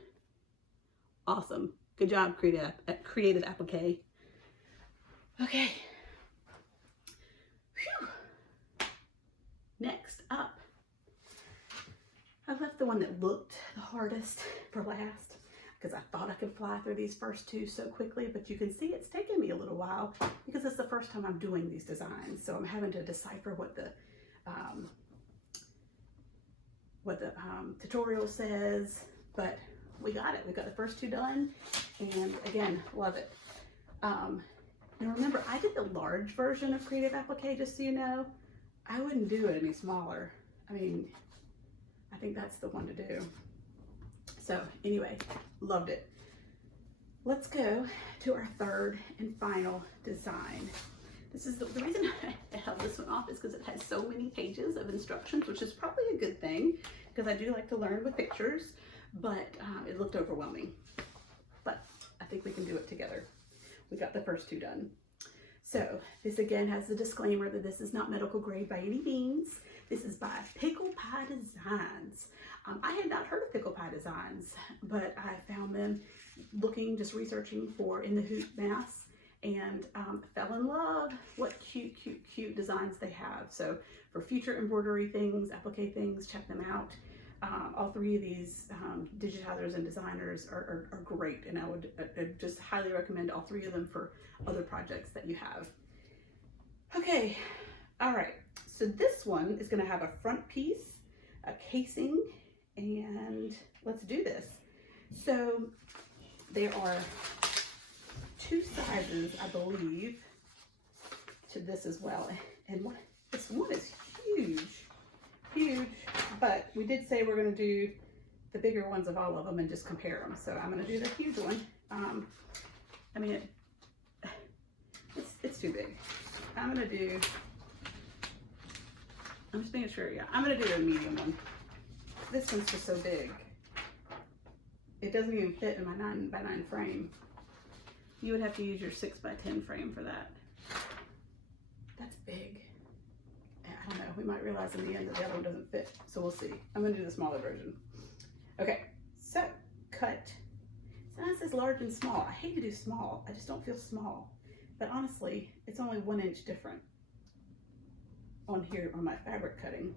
Awesome. Good job, Creative Applique. Okay. Whew. Next up, I left the one that looked the hardest for last, because I thought I could fly through these first two so quickly, but you can see it's taken me a little while because it's the first time I'm doing these designs. So I'm having to decipher what the tutorial says, but we got it. We got the first two done, and again, love it. Now remember, I did the large version of Creative Applique, just so you know. I wouldn't do it any smaller. I mean, I think that's the one to do. So anyway, loved it. Let's go to our third and final design. This is the reason I held this one off is because it has so many pages of instructions, which is probably a good thing because I do like to learn with pictures, but it looked overwhelming. But I think we can do it together. We got the first two done. So this again has the disclaimer that this is not medical grade by any means. This is by Pickle Pie Designs. I had not heard of Pickle Pie Designs, but I found them looking, just researching for in the hoop masks, and fell in love. What cute, cute, cute designs they have. So for future embroidery things, applique things, check them out. All three of these digitizers and designers are great, and I would just highly recommend all three of them for other projects that you have. Okay, all right, so this one is going to have a front piece, a casing, and let's do this. So there are two sizes, I believe, to this as well, and this one is huge, but we did say we're going to do the bigger ones of all of them and just compare them. So I'm going to do the huge one. I mean, it's too big. I'm just making sure, yeah, I'm going to do the medium one. This one's just so big. It doesn't even fit in my 9x9 frame. You would have to use your 6x10 frame for that. That's big. I don't know, we might realize in the end that the other one doesn't fit, so we'll see. I'm gonna do the smaller version. Okay, so cut. So now it says large and small. I hate to do small, I just don't feel small. But honestly, it's only 1 inch different on here on my fabric cutting.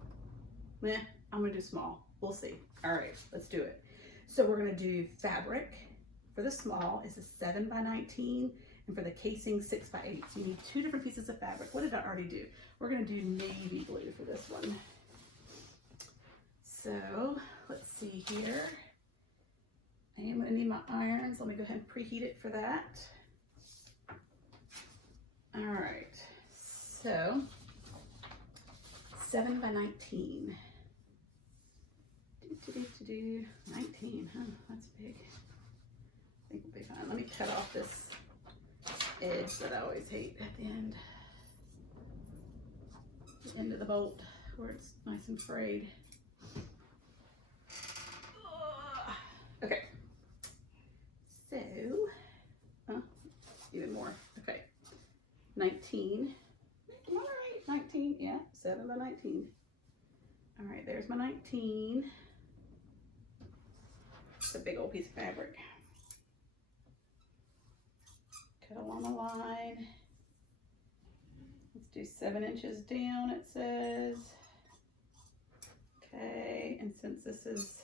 Meh, I'm gonna do small, we'll see. All right, let's do it. So we're gonna do fabric. For the small, it's a 7x19, and for the casing, 6x8. So you need 2 different pieces of fabric. What did I already do? We're gonna do navy blue for this one. So let's see here. I am gonna need my irons. Let me go ahead and preheat it for that. All right, so 7x19. 19, huh? That's big. I think we'll be fine. Let me cut off this edge that I always hate at the end of the bolt where it's nice and frayed. Okay, so even more. Okay, 19. All right, 19. Yeah, 7x19. All right, there's my 19. It's a big old piece of fabric. Cut along the line. Let's do 7 inches down, it says. Okay, and since this is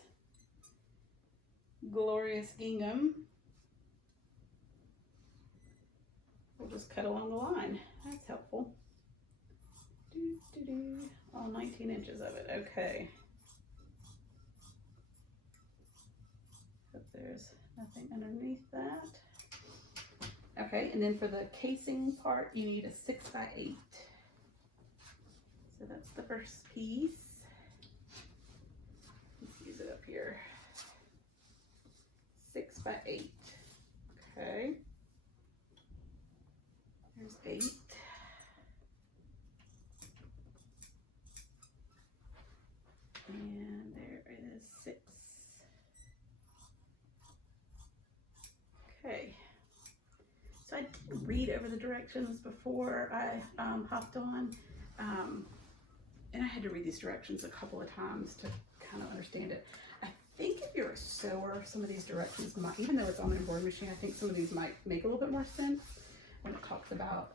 glorious gingham, we'll just cut along the line. That's helpful. All 19 inches of it, okay. Hope there's nothing underneath that. Okay, and then for the casing part, you need a 6x8. So that's the first piece. Let's use it up here. 6x8. Okay. There's 8. And there is 6. Okay. So I did read over the directions before I hopped on, and I had to read these directions a couple of times to kind of understand it. I think if you're a sewer, some of these directions might, even though it's on an embroidery machine, I think some of these might make a little bit more sense when it talks about,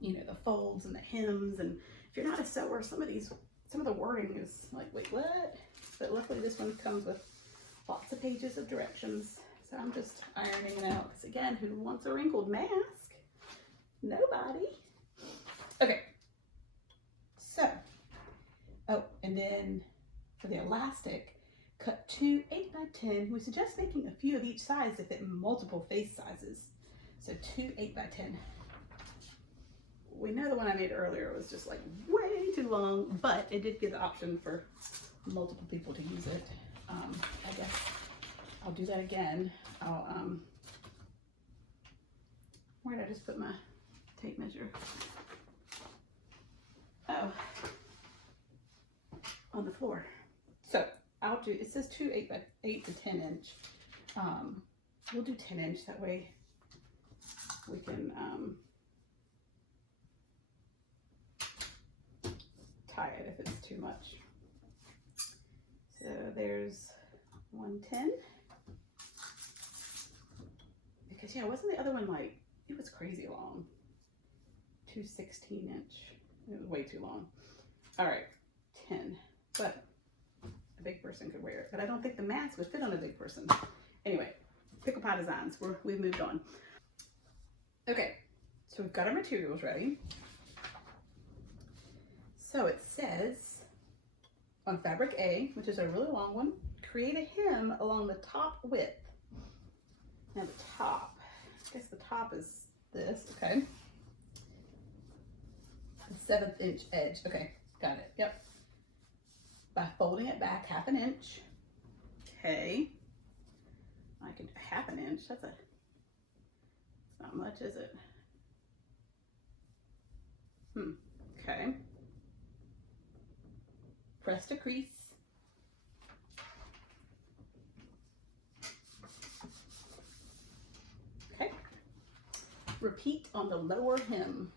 you know, the folds and the hems. And if you're not a sewer, some of the wording is like, wait, what? But luckily this one comes with lots of pages of directions. So I'm just ironing it out, because again, who wants a wrinkled mask? Nobody. Okay, so, oh, and then for the elastic, cut 2 8x10. We suggest making a few of each size to fit multiple face sizes. So 2 8x10. We know the one I made earlier was just like way too long, but it did give the option for multiple people to use it. I guess I'll do that again. Where did I just put my tape measure? Oh, on the floor. So I'll do, it says 2 8x8 to 10 inch. We'll do 10 inch, that way we can tie it if it's too much. So there's 110. Because yeah, wasn't the other one like it was crazy long. 2 16-inch. It was way too long. All right, 10. But a big person could wear it. But I don't think the mask would fit on a big person. Anyway, pickle pie designs. We've moved on. Okay, so we've got our materials ready. So it says on fabric A, which is a really long one, create a hem along the top width. Now the top, I guess the top is this, okay. The 1/7 inch edge, okay, got it, yep. By folding it back 1/2 inch, okay. I can, 1/2 inch, it's not much, is it? Okay. Press to crease. Okay. Repeat on the lower hem.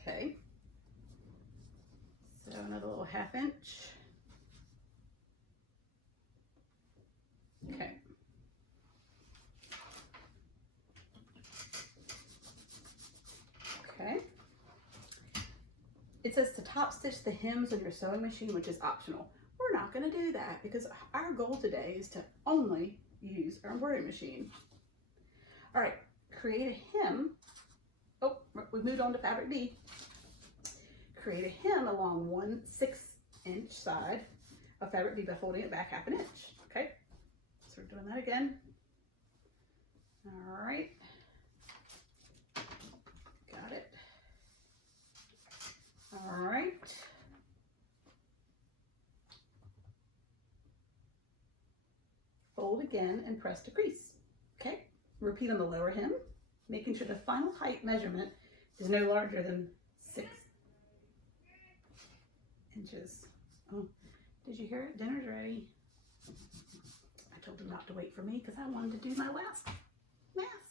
Okay. So another little 1/2 inch. Okay. Okay. It says to top stitch the hems on your sewing machine, which is optional. We're not going to do that because our goal today is to only use our embroidery machine. All right, create a hem. Oh, we've moved on to fabric B. Create a hem along 1/6 inch side of fabric B by folding it back 1/2 inch. Okay, so we're doing that again. All right, got it. All right. Fold again and press to crease. Okay. Repeat on the lower hem, making sure the final height measurement is no larger than 6 inches. Oh, did you hear it? Dinner's ready. I told him not to wait for me because I wanted to do my last mask.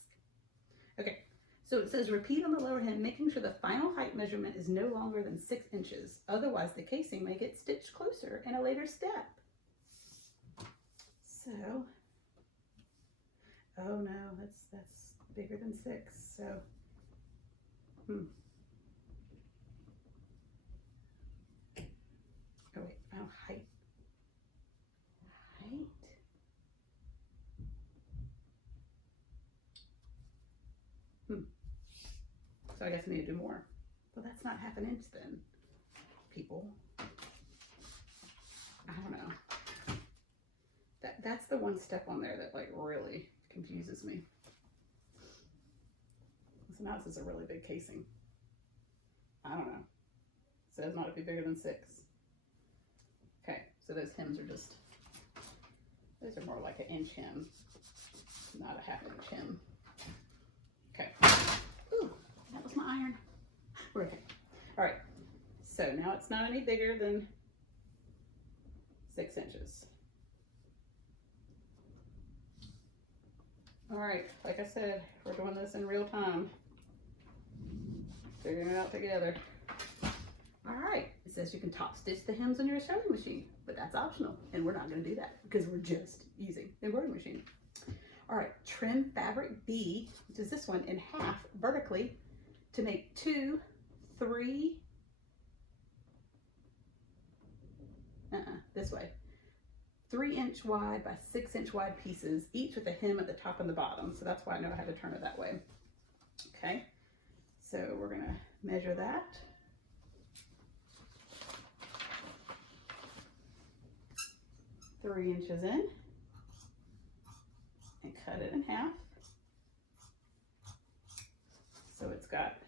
Okay. So it says repeat on the lower hem, making sure the final height measurement is no longer than 6 inches. Otherwise, the casing may get stitched closer in a later step. So, oh no, that's bigger than 6. So, oh wait, final height. So I guess I need to do more. Well, that's not 1/2 inch then, people. I don't know. That's the one step on there that like really confuses me. So now this is a really big casing. I don't know. It says not to be bigger than 6. Okay, so those hems are just, those are more like an inch hem, not a 1/2 inch hem. Okay. Ooh, that was my iron. We're okay. All right, so now it's not any bigger than 6 inches. All right, like I said, we're doing this in real time. Figuring it out together. All right, it says you can top stitch the hems on your sewing machine, but that's optional, and we're not gonna do that because we're just using the embroidery machine. All right, trim fabric B, which is this one, in half vertically to make 2, 3, this way. 3-inch wide by 6-inch wide pieces, each with a hem at the top and the bottom. So that's why I know I had to turn it that way. Okay, so we're gonna measure that. Three inches in and cut it in half. So it's got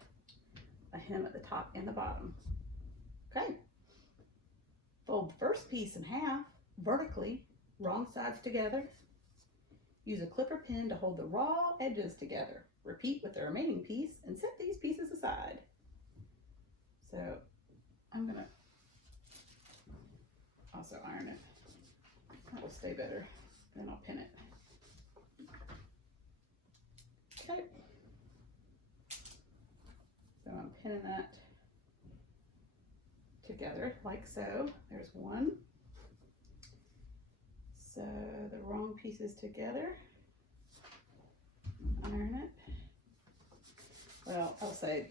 a hem at the top and the bottom. Okay, fold the first piece in half vertically, wrong sides together. Use a clipper pin to hold the raw edges together. Repeat with the remaining piece and set these pieces aside. So I'm gonna also iron it. That will stay better. Then I'll pin it. Okay. So I'm pinning that together like so. There's one. So the wrong pieces together, iron it, I'll say,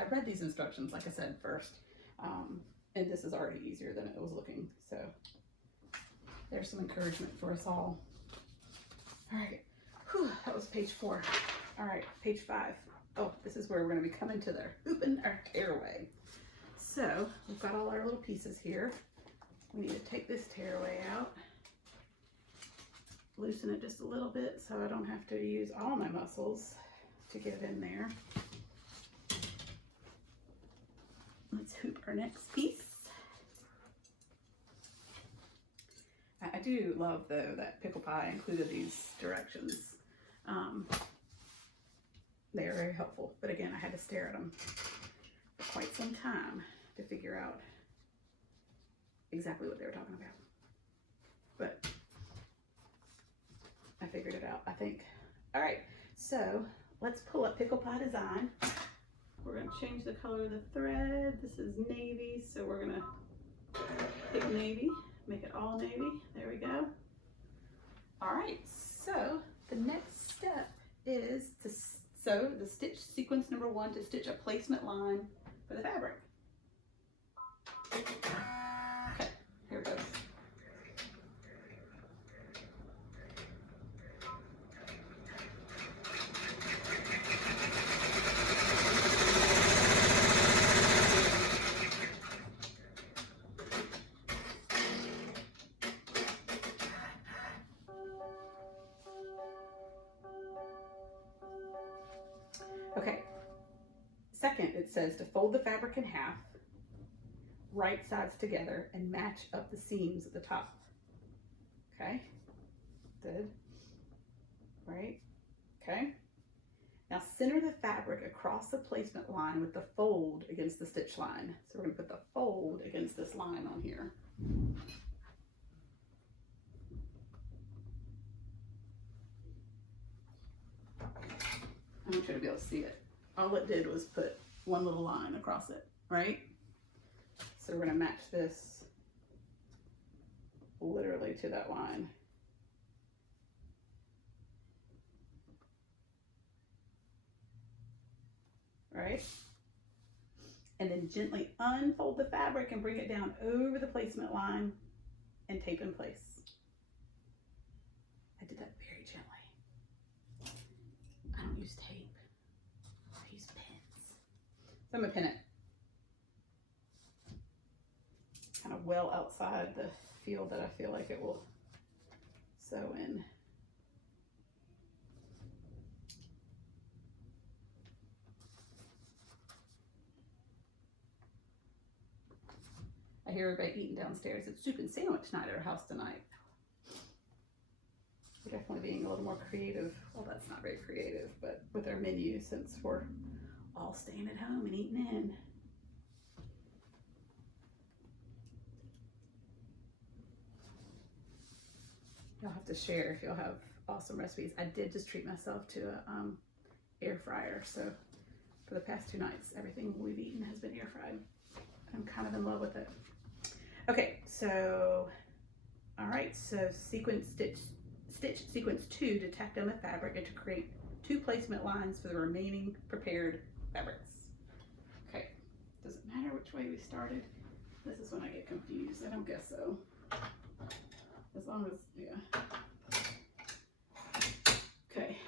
I read these instructions, like I said, first, and this is already easier than it was looking, so there's some encouragement for us all. All right, whew, that was page 4. All right, page 5. Oh, this is where we're going to be coming to the hoop and our tearaway. So we've got all our little pieces here. We need to take this tearaway out, loosen it just a little bit so I don't have to use all my muscles to get it in there. Let's hoop our next piece. I do love, though, that Pickle Pie included these directions. They are very helpful, but again, I had to stare at them for quite some time to figure out exactly what they were talking about. But I figured it out, I think. All right, so let's pull up Pickle Pie Design. We're going to change the color of the thread. This is navy, so we're going to pick navy, make it all navy. There we go. All right, so the next step is to sew the stitch sequence number 1 to stitch a placement line for the fabric. Okay, here it goes. Okay, second it says to fold the fabric in half, right sides together, and match up the seams at the top. Okay, good, right, okay. Now center the fabric across the placement line with the fold against the stitch line. So we're going to put the fold against this line on here. I want you to be able to see it. All it did was put one little line across it, right? So we're going to match this literally to that line. Right? And then gently unfold the fabric and bring it down over the placement line and tape in place. I did that very gently. I don't use tape. I use pins. So I'm going to pin it kind of well outside the field that I feel like it will sew in. I hear everybody eating downstairs. It's soup and sandwich night at our house tonight. We're definitely being a little more creative. Well, that's not very creative, but with our menu, since we're all staying at home and eating in. Y'all have to share if y'all have awesome recipes. I did just treat myself to a air fryer, so for the past 2 nights, everything we've eaten has been air fried. I'm kind of in love with it. Okay, so, all right, so stitch sequence 2 to tack down the fabric and to create 2 placement lines for the remaining prepared fabrics. Okay, does it matter which way we started? This is when I get confused. I don't guess so. As long as, yeah. Okay.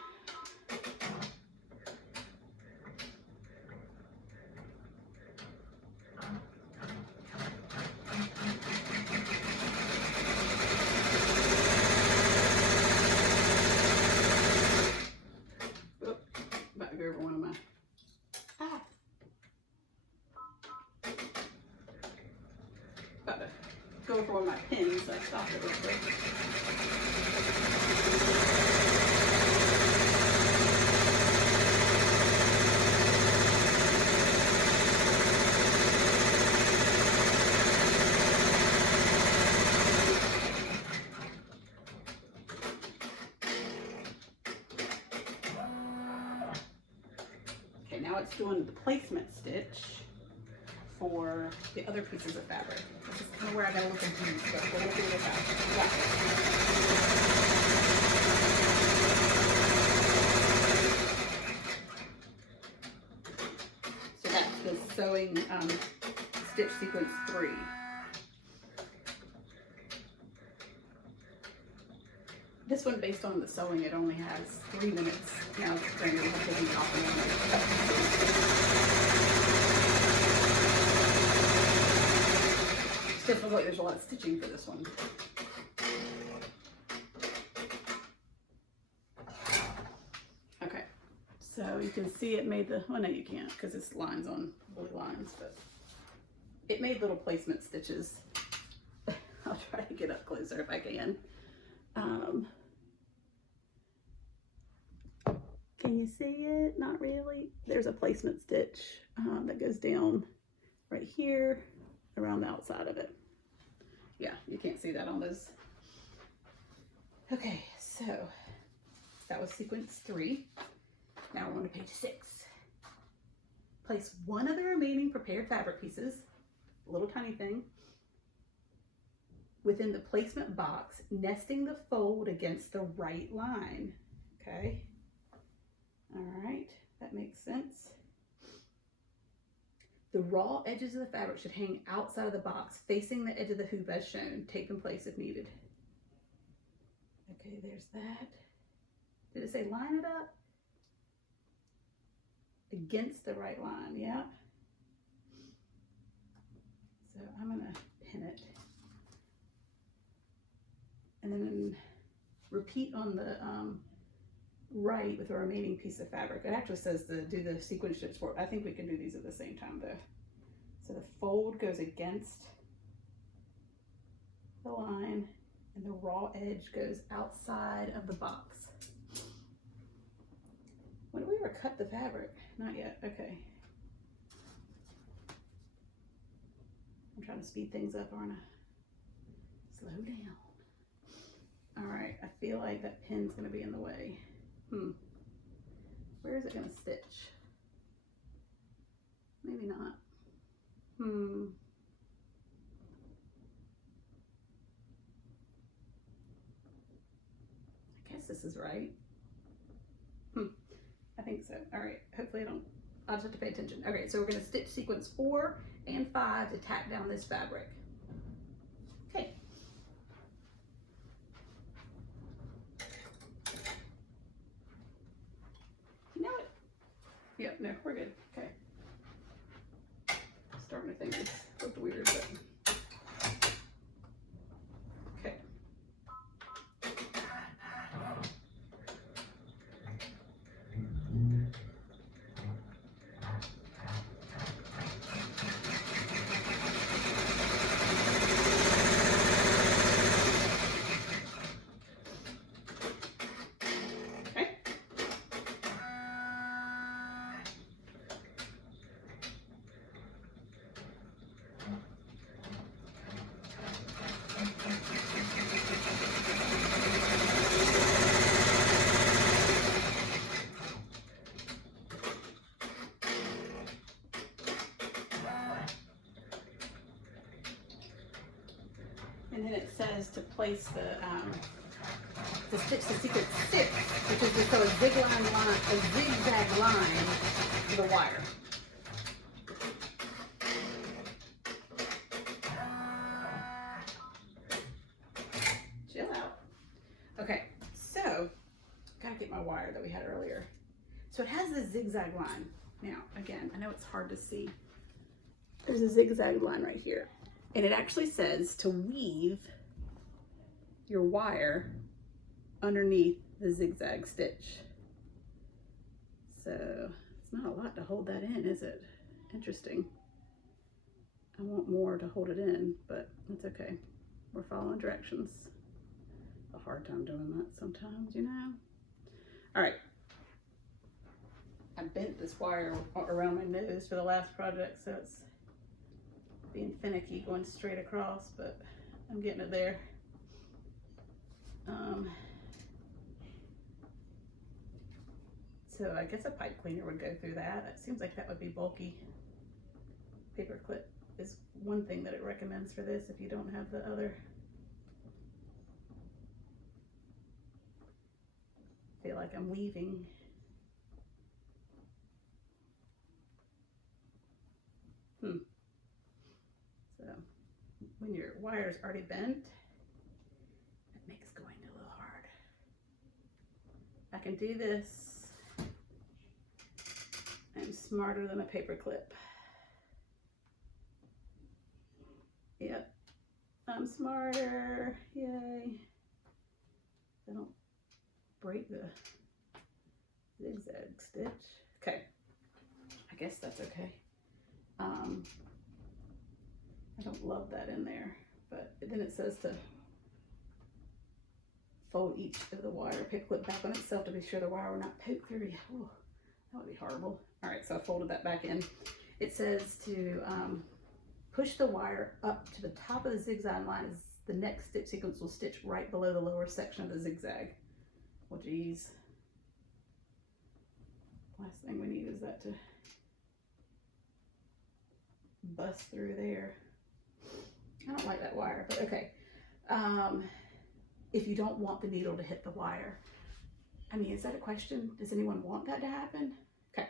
Go for one of my pins, so I stopped it real quick. Okay, now it's doing the placement stitch for the other pieces of fabric. This is kind of where I got a little confused, but we'll figure this out. Yeah. sewing stitch sequence 3. This one, based on the sewing, it only has 3 minutes. Now, granted, we have to be off and on. It still feels like there's a lot of stitching for this one. Okay, so you can see it made the, well, no, you can't because it's lines on blue lines, but it made little placement stitches. I'll try to get up closer if I can. Can you see it? Not really. There's a placement stitch that goes down right here around the outside of it. Yeah, you can't see that on those. Okay, so that was sequence 3. Now we're on to page 6. Place one of the remaining prepared fabric pieces, a little tiny thing, within the placement box, nesting the fold against the right line. Okay. All right, that makes sense. The raw edges of the fabric should hang outside of the box, facing the edge of the hoop as shown. Tape in place if needed. Okay, there's that. Did it say line it up? Against the right line, yeah. So I'm gonna pin it. And then repeat on the right with the remaining piece of fabric. It actually says to do the sequence stitch for it. I think we can do these at the same time though. So the fold goes against the line and the raw edge goes outside of the box. When did we ever cut the fabric? Not yet, okay. I'm trying to speed things up, aren't I? Slow down. All right, I feel like that pin's gonna be in the way. Where is it gonna stitch? Maybe not. I guess this is right. I think so. All right, hopefully I'll just have to pay attention. Okay, so we're gonna stitch sequence 4 and 5 to tack down this fabric. Okay. You know what? Yeah, no, we're good. Okay. Starting to think this looked weird, but okay. And then it says to place the stitch the sequence 6, which is to sew a zigzag line to the wire. Chill out. Okay, so gotta get my wire that we had earlier. So it has this zigzag line. Now, again, I know it's hard to see. There's a zigzag line right here. And it actually says to weave your wire underneath the zigzag stitch. So it's not a lot to hold that in, is it? Interesting. I want more to hold it in, but it's okay. We're following directions. A hard time doing that sometimes, you know? All right. I bent this wire around my nose for the last project, so it's being finicky going straight across, but I'm getting it there. So I guess a pipe cleaner would go through that. It seems like that would be bulky. Paper clip is one thing that it recommends for this if you don't have the other. I feel like I'm weaving. So when your wire's already bent, it makes going a little hard. I can do this. I'm smarter than a paper clip. Yep, I'm smarter. Yay. I don't break the zigzag stitch. Okay, I guess that's okay. I don't love that in there, but then it says to fold each of the wire paper clip back on itself to be sure the wire will not poke through. Oh, that would be horrible. All right, so I folded that back in. It says to push the wire up to the top of the zigzag line as the next stitch sequence will stitch right below the lower section of the zigzag. Well, geez. Last thing we need is that to bust through there. I don't like that wire, but okay. If you don't want the needle to hit the wire, I mean, is that a question? Does anyone want that to happen? Okay.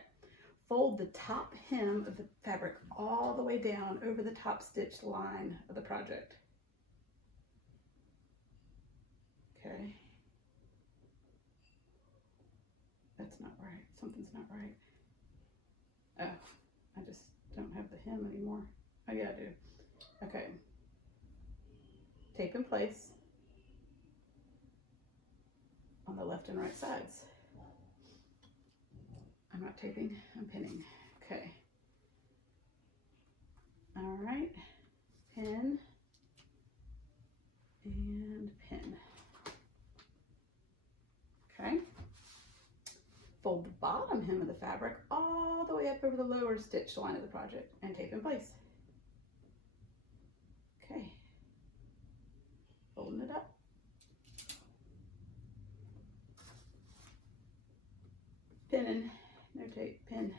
Fold the top hem of the fabric all the way down over the top stitch line of the project. Okay. That's not right. Something's not right. Oh, I just don't have the hem anymore. Oh yeah, I do. Okay. Tape in place on the left and right sides. I'm not taping, I'm pinning. Okay. All right. Pin and pin. Okay. Fold the bottom hem of the fabric all the way up over the lower stitch line of the project and tape in place. Okay. Folding it up. Pinning, no tape, pin,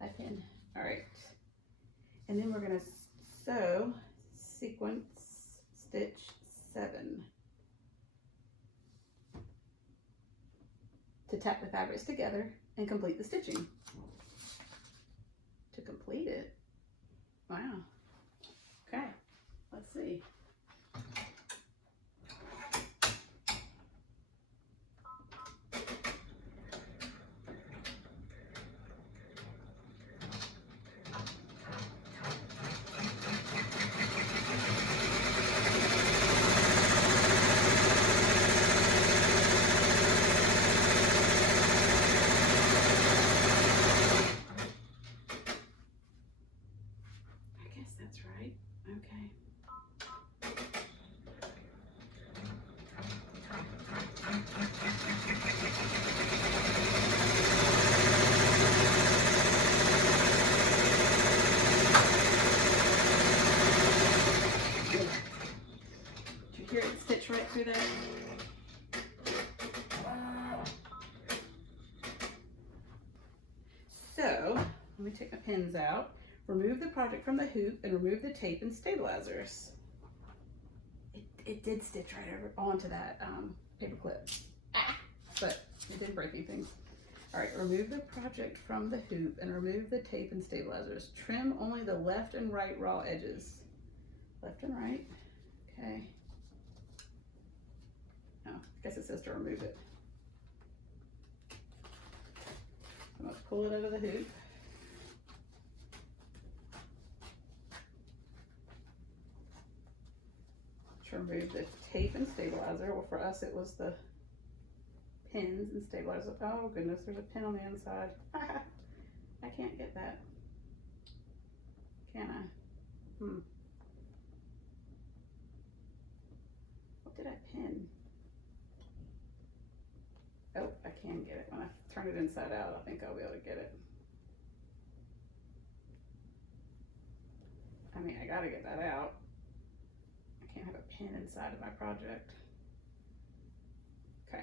I pin. All right. And then we're gonna sew sequence stitch 7 to tap the fabrics together and complete the stitching. To complete it, wow. Okay, let's see. Here it stitch right through there. So, let me take my pins out. Remove the project from the hoop and remove the tape and stabilizers. It did stitch right over onto that paper clip, but it didn't break anything. All right, remove the project from the hoop and remove the tape and stabilizers. Trim only the left and right raw edges. Left and right, okay. Oh, I guess it says to remove it. I'm gonna pull it out of the hoop. To remove the tape and stabilizer. Well, for us, it was the pins and stabilizer. Oh goodness, there's a pin on the inside. I can't get that. Can I? What did I pin? Oh, I can get it. When I turn it inside out, I think I'll be able to get it. I mean, I gotta get that out. I can't have a pin inside of my project. Okay,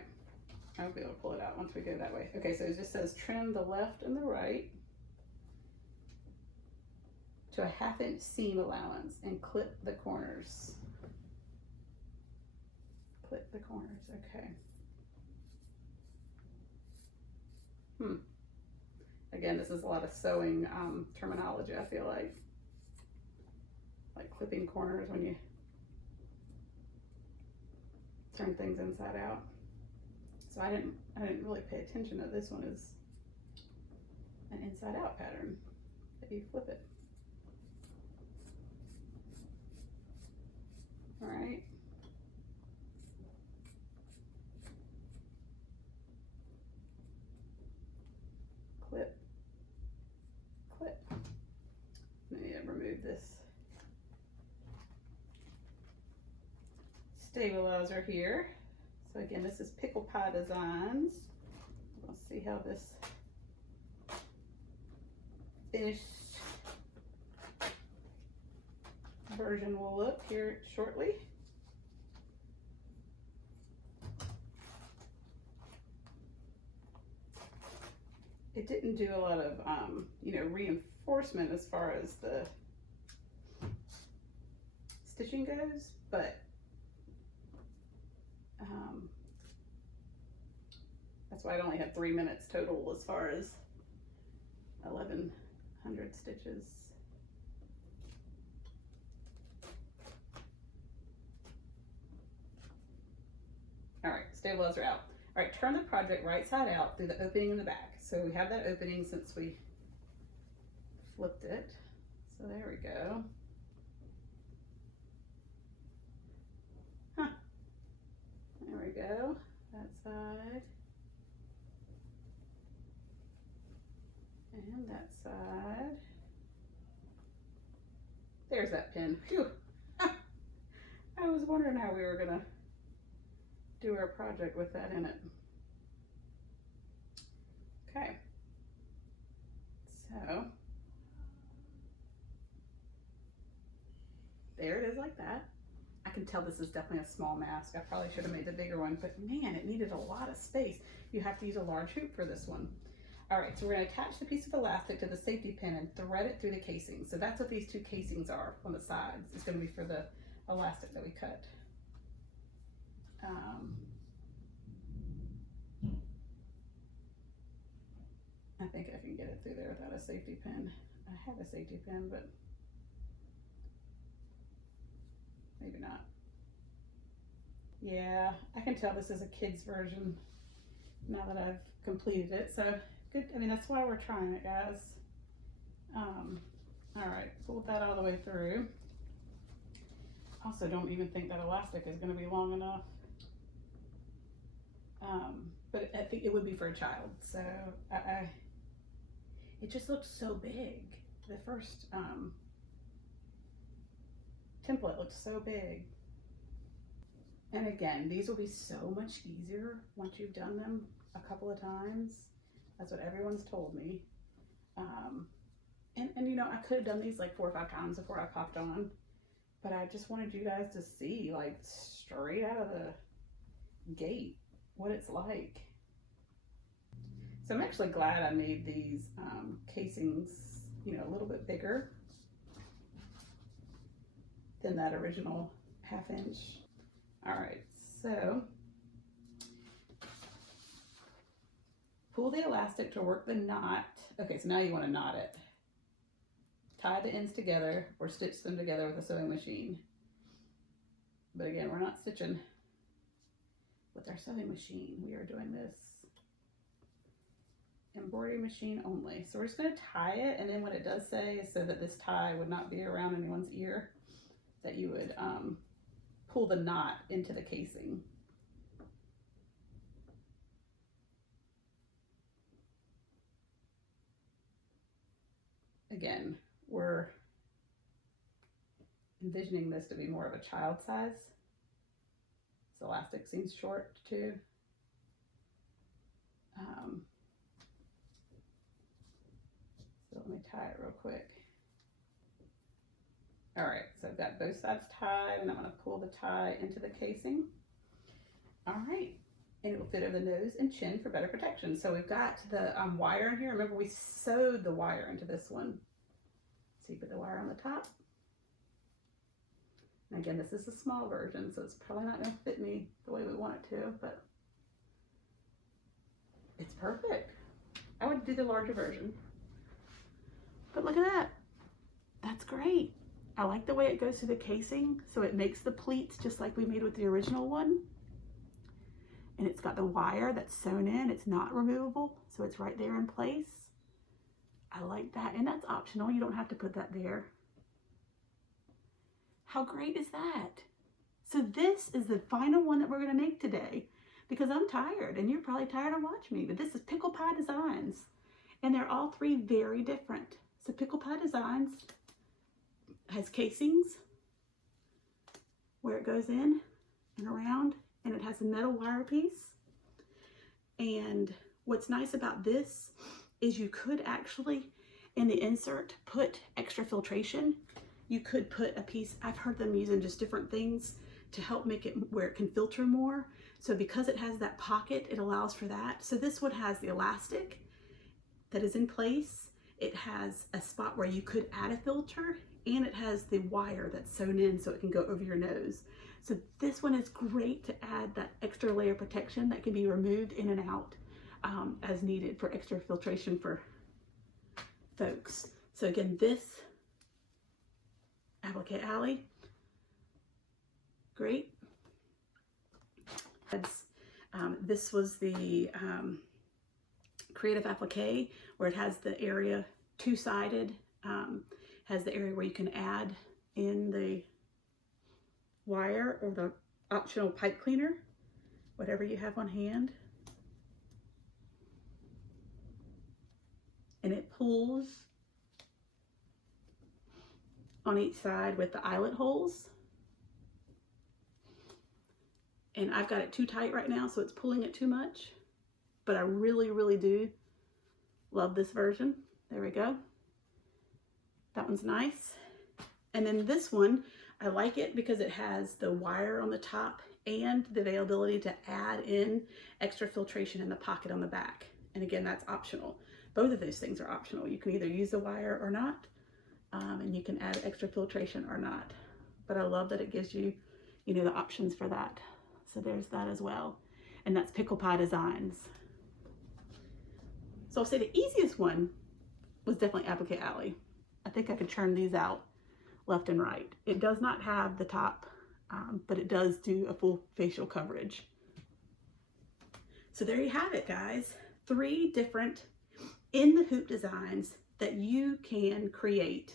I'll be able to pull it out once we go that way. Okay, so it just says trim the left and the right to a 1/2 inch seam allowance and clip the corners. Clip the corners, okay. Again, this is a lot of sewing terminology, I feel like clipping corners when you turn things inside out. So I didn't really pay attention that this one is an inside out pattern that you flip it. All right. Clip, clip. Let me remove this stabilizer here. So again, this is Pickle Pie Designs. We'll see how this finished version will look here shortly. It didn't do a lot of, you know, reinforcement as far as the stitching goes, but that's why it only had 3 minutes total as far as 1,100 stitches. All right, stabilizer out. All right, turn the project right side out through the opening in the back. So we have that opening since we flipped it. So there we go. Huh. There we go. That side. And that side. There's that pin. Phew. I was wondering how we were gonna do our project with that in it. Okay. So there it is like that. I can tell this is definitely a small mask. I probably should have made the bigger one, but man, it needed a lot of space. You have to use a large hoop for this one. All right, so we're gonna attach the piece of elastic to the safety pin and thread it through the casing. So that's what these two casings are on the sides. It's gonna be for the elastic that we cut. I think I can get it through there without a safety pin. I have a safety pin, but maybe not. Yeah, I can tell this is a kid's version now that I've completed it. So good, I mean, that's why we're trying it, guys. All right, pull that all the way through. Also, don't even think that elastic is gonna be long enough. But I think it would be for a child. So it just looks so big. The first template looks so big. And again, these will be so much easier once you've done them a couple of times. That's what everyone's told me. And you know, I could have done these like 4 or 5 times before I popped on, but I just wanted you guys to see like straight out of the gate what it's like. So I'm actually glad I made these casings, you know, a little bit bigger than that original 1/2 inch. All right, so pull the elastic to work the knot. Okay, so now you want to knot it. Tie the ends together or stitch them together with a sewing machine. But again, we're not stitching with our sewing machine. We are doing this embroidery machine only. So we're just going to tie it, and then what it does say is so that this tie would not be around anyone's ear, that you would pull the knot into the casing. Again, we're envisioning this to be more of a child size. This elastic seems short too. So let me tie it real quick. All right, so I've got both sides tied, and I'm going to pull the tie into the casing. All right, and it will fit over the nose and chin for better protection. So we've got the wire in here. Remember, we sewed the wire into this one. So you put the wire on the top. And again, this is a small version, so it's probably not going to fit me the way we want it to, but it's perfect. I would do the larger version, But look at that. That's great. I like the way it goes through the casing, so it makes the pleats just like we made with the original one. And it's got the wire that's sewn in. It's not removable, so it's right there in place. I like that, and that's optional. You don't have to put that there. How great is that? So this is the final one that we're going to make today, because I'm tired, and you're probably tired of watching me, but this is Pickle Pie Designs, and they're all three very different. So Pickle Pie Designs has casings where it goes in and around, and it has a metal wire piece. And what's nice about this is you could actually, in the insert, put extra filtration. You could put a piece, I've heard them using just different things to help make it where it can filter more. So because it has that pocket, it allows for that. So this one has the elastic that is in place. It has a spot where you could add a filter, and it has the wire that's sewn in so it can go over your nose. So this one is great to add that extra layer of protection that can be removed in and out as needed for extra filtration for folks. So again, this Applique Alley, great. This was the Creative Applique, where it has the area two-sided, has the area where you can add in the wire or the optional pipe cleaner, whatever you have on hand. And it pulls on each side with the eyelet holes. And I've got it too tight right now, so it's pulling it too much. But I really, really do love this version. There we go. That one's nice. And then this one, I like it because it has the wire on the top and the availability to add in extra filtration in the pocket on the back. And again, that's optional. Both of those things are optional. You can either use the wire or not, and you can add extra filtration or not. But I love that it gives you, you know, the options for that. So there's that as well. And that's Pickle Pie Designs. So I'll say the easiest one was definitely Applique Alley. I think I could churn these out left and right. It does not have the top, but it does do a full facial coverage. So there you have it, guys. 3 different in the hoop designs that you can create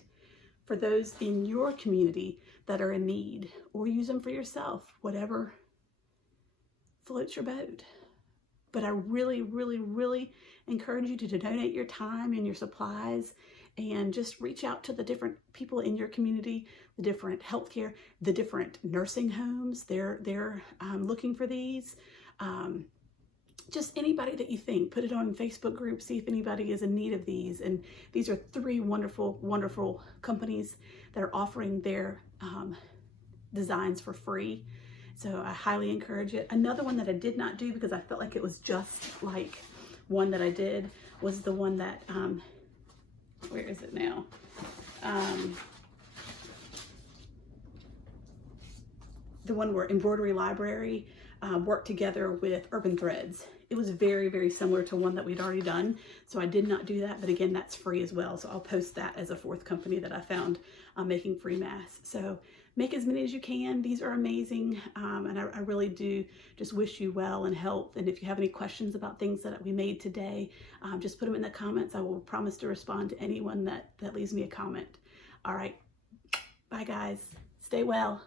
for those in your community that are in need, or use them for yourself, whatever floats your boat. But I really, really, really encourage you to donate your time and your supplies, and just reach out to the different people in your community, the different healthcare, the different nursing homes. They're looking for these. Just anybody that you think, put it on Facebook groups, see if anybody is in need of these. And these are 3 wonderful, wonderful companies that are offering their designs for free. So I highly encourage it. Another one that I did not do because I felt like it was just like one that I did was the one that, where is it now? The one where Embroidery Library worked together with Urban Threads. It was very, very similar to one that we'd already done. So I did not do that, but again, that's free as well. So I'll post that as a 4th company that I found making free masks. So make as many as you can. These are amazing. And I really do just wish you well and health. And if you have any questions about things that we made today, just put them in the comments. I will promise to respond to anyone that leaves me a comment. All right. Bye, guys. Stay well.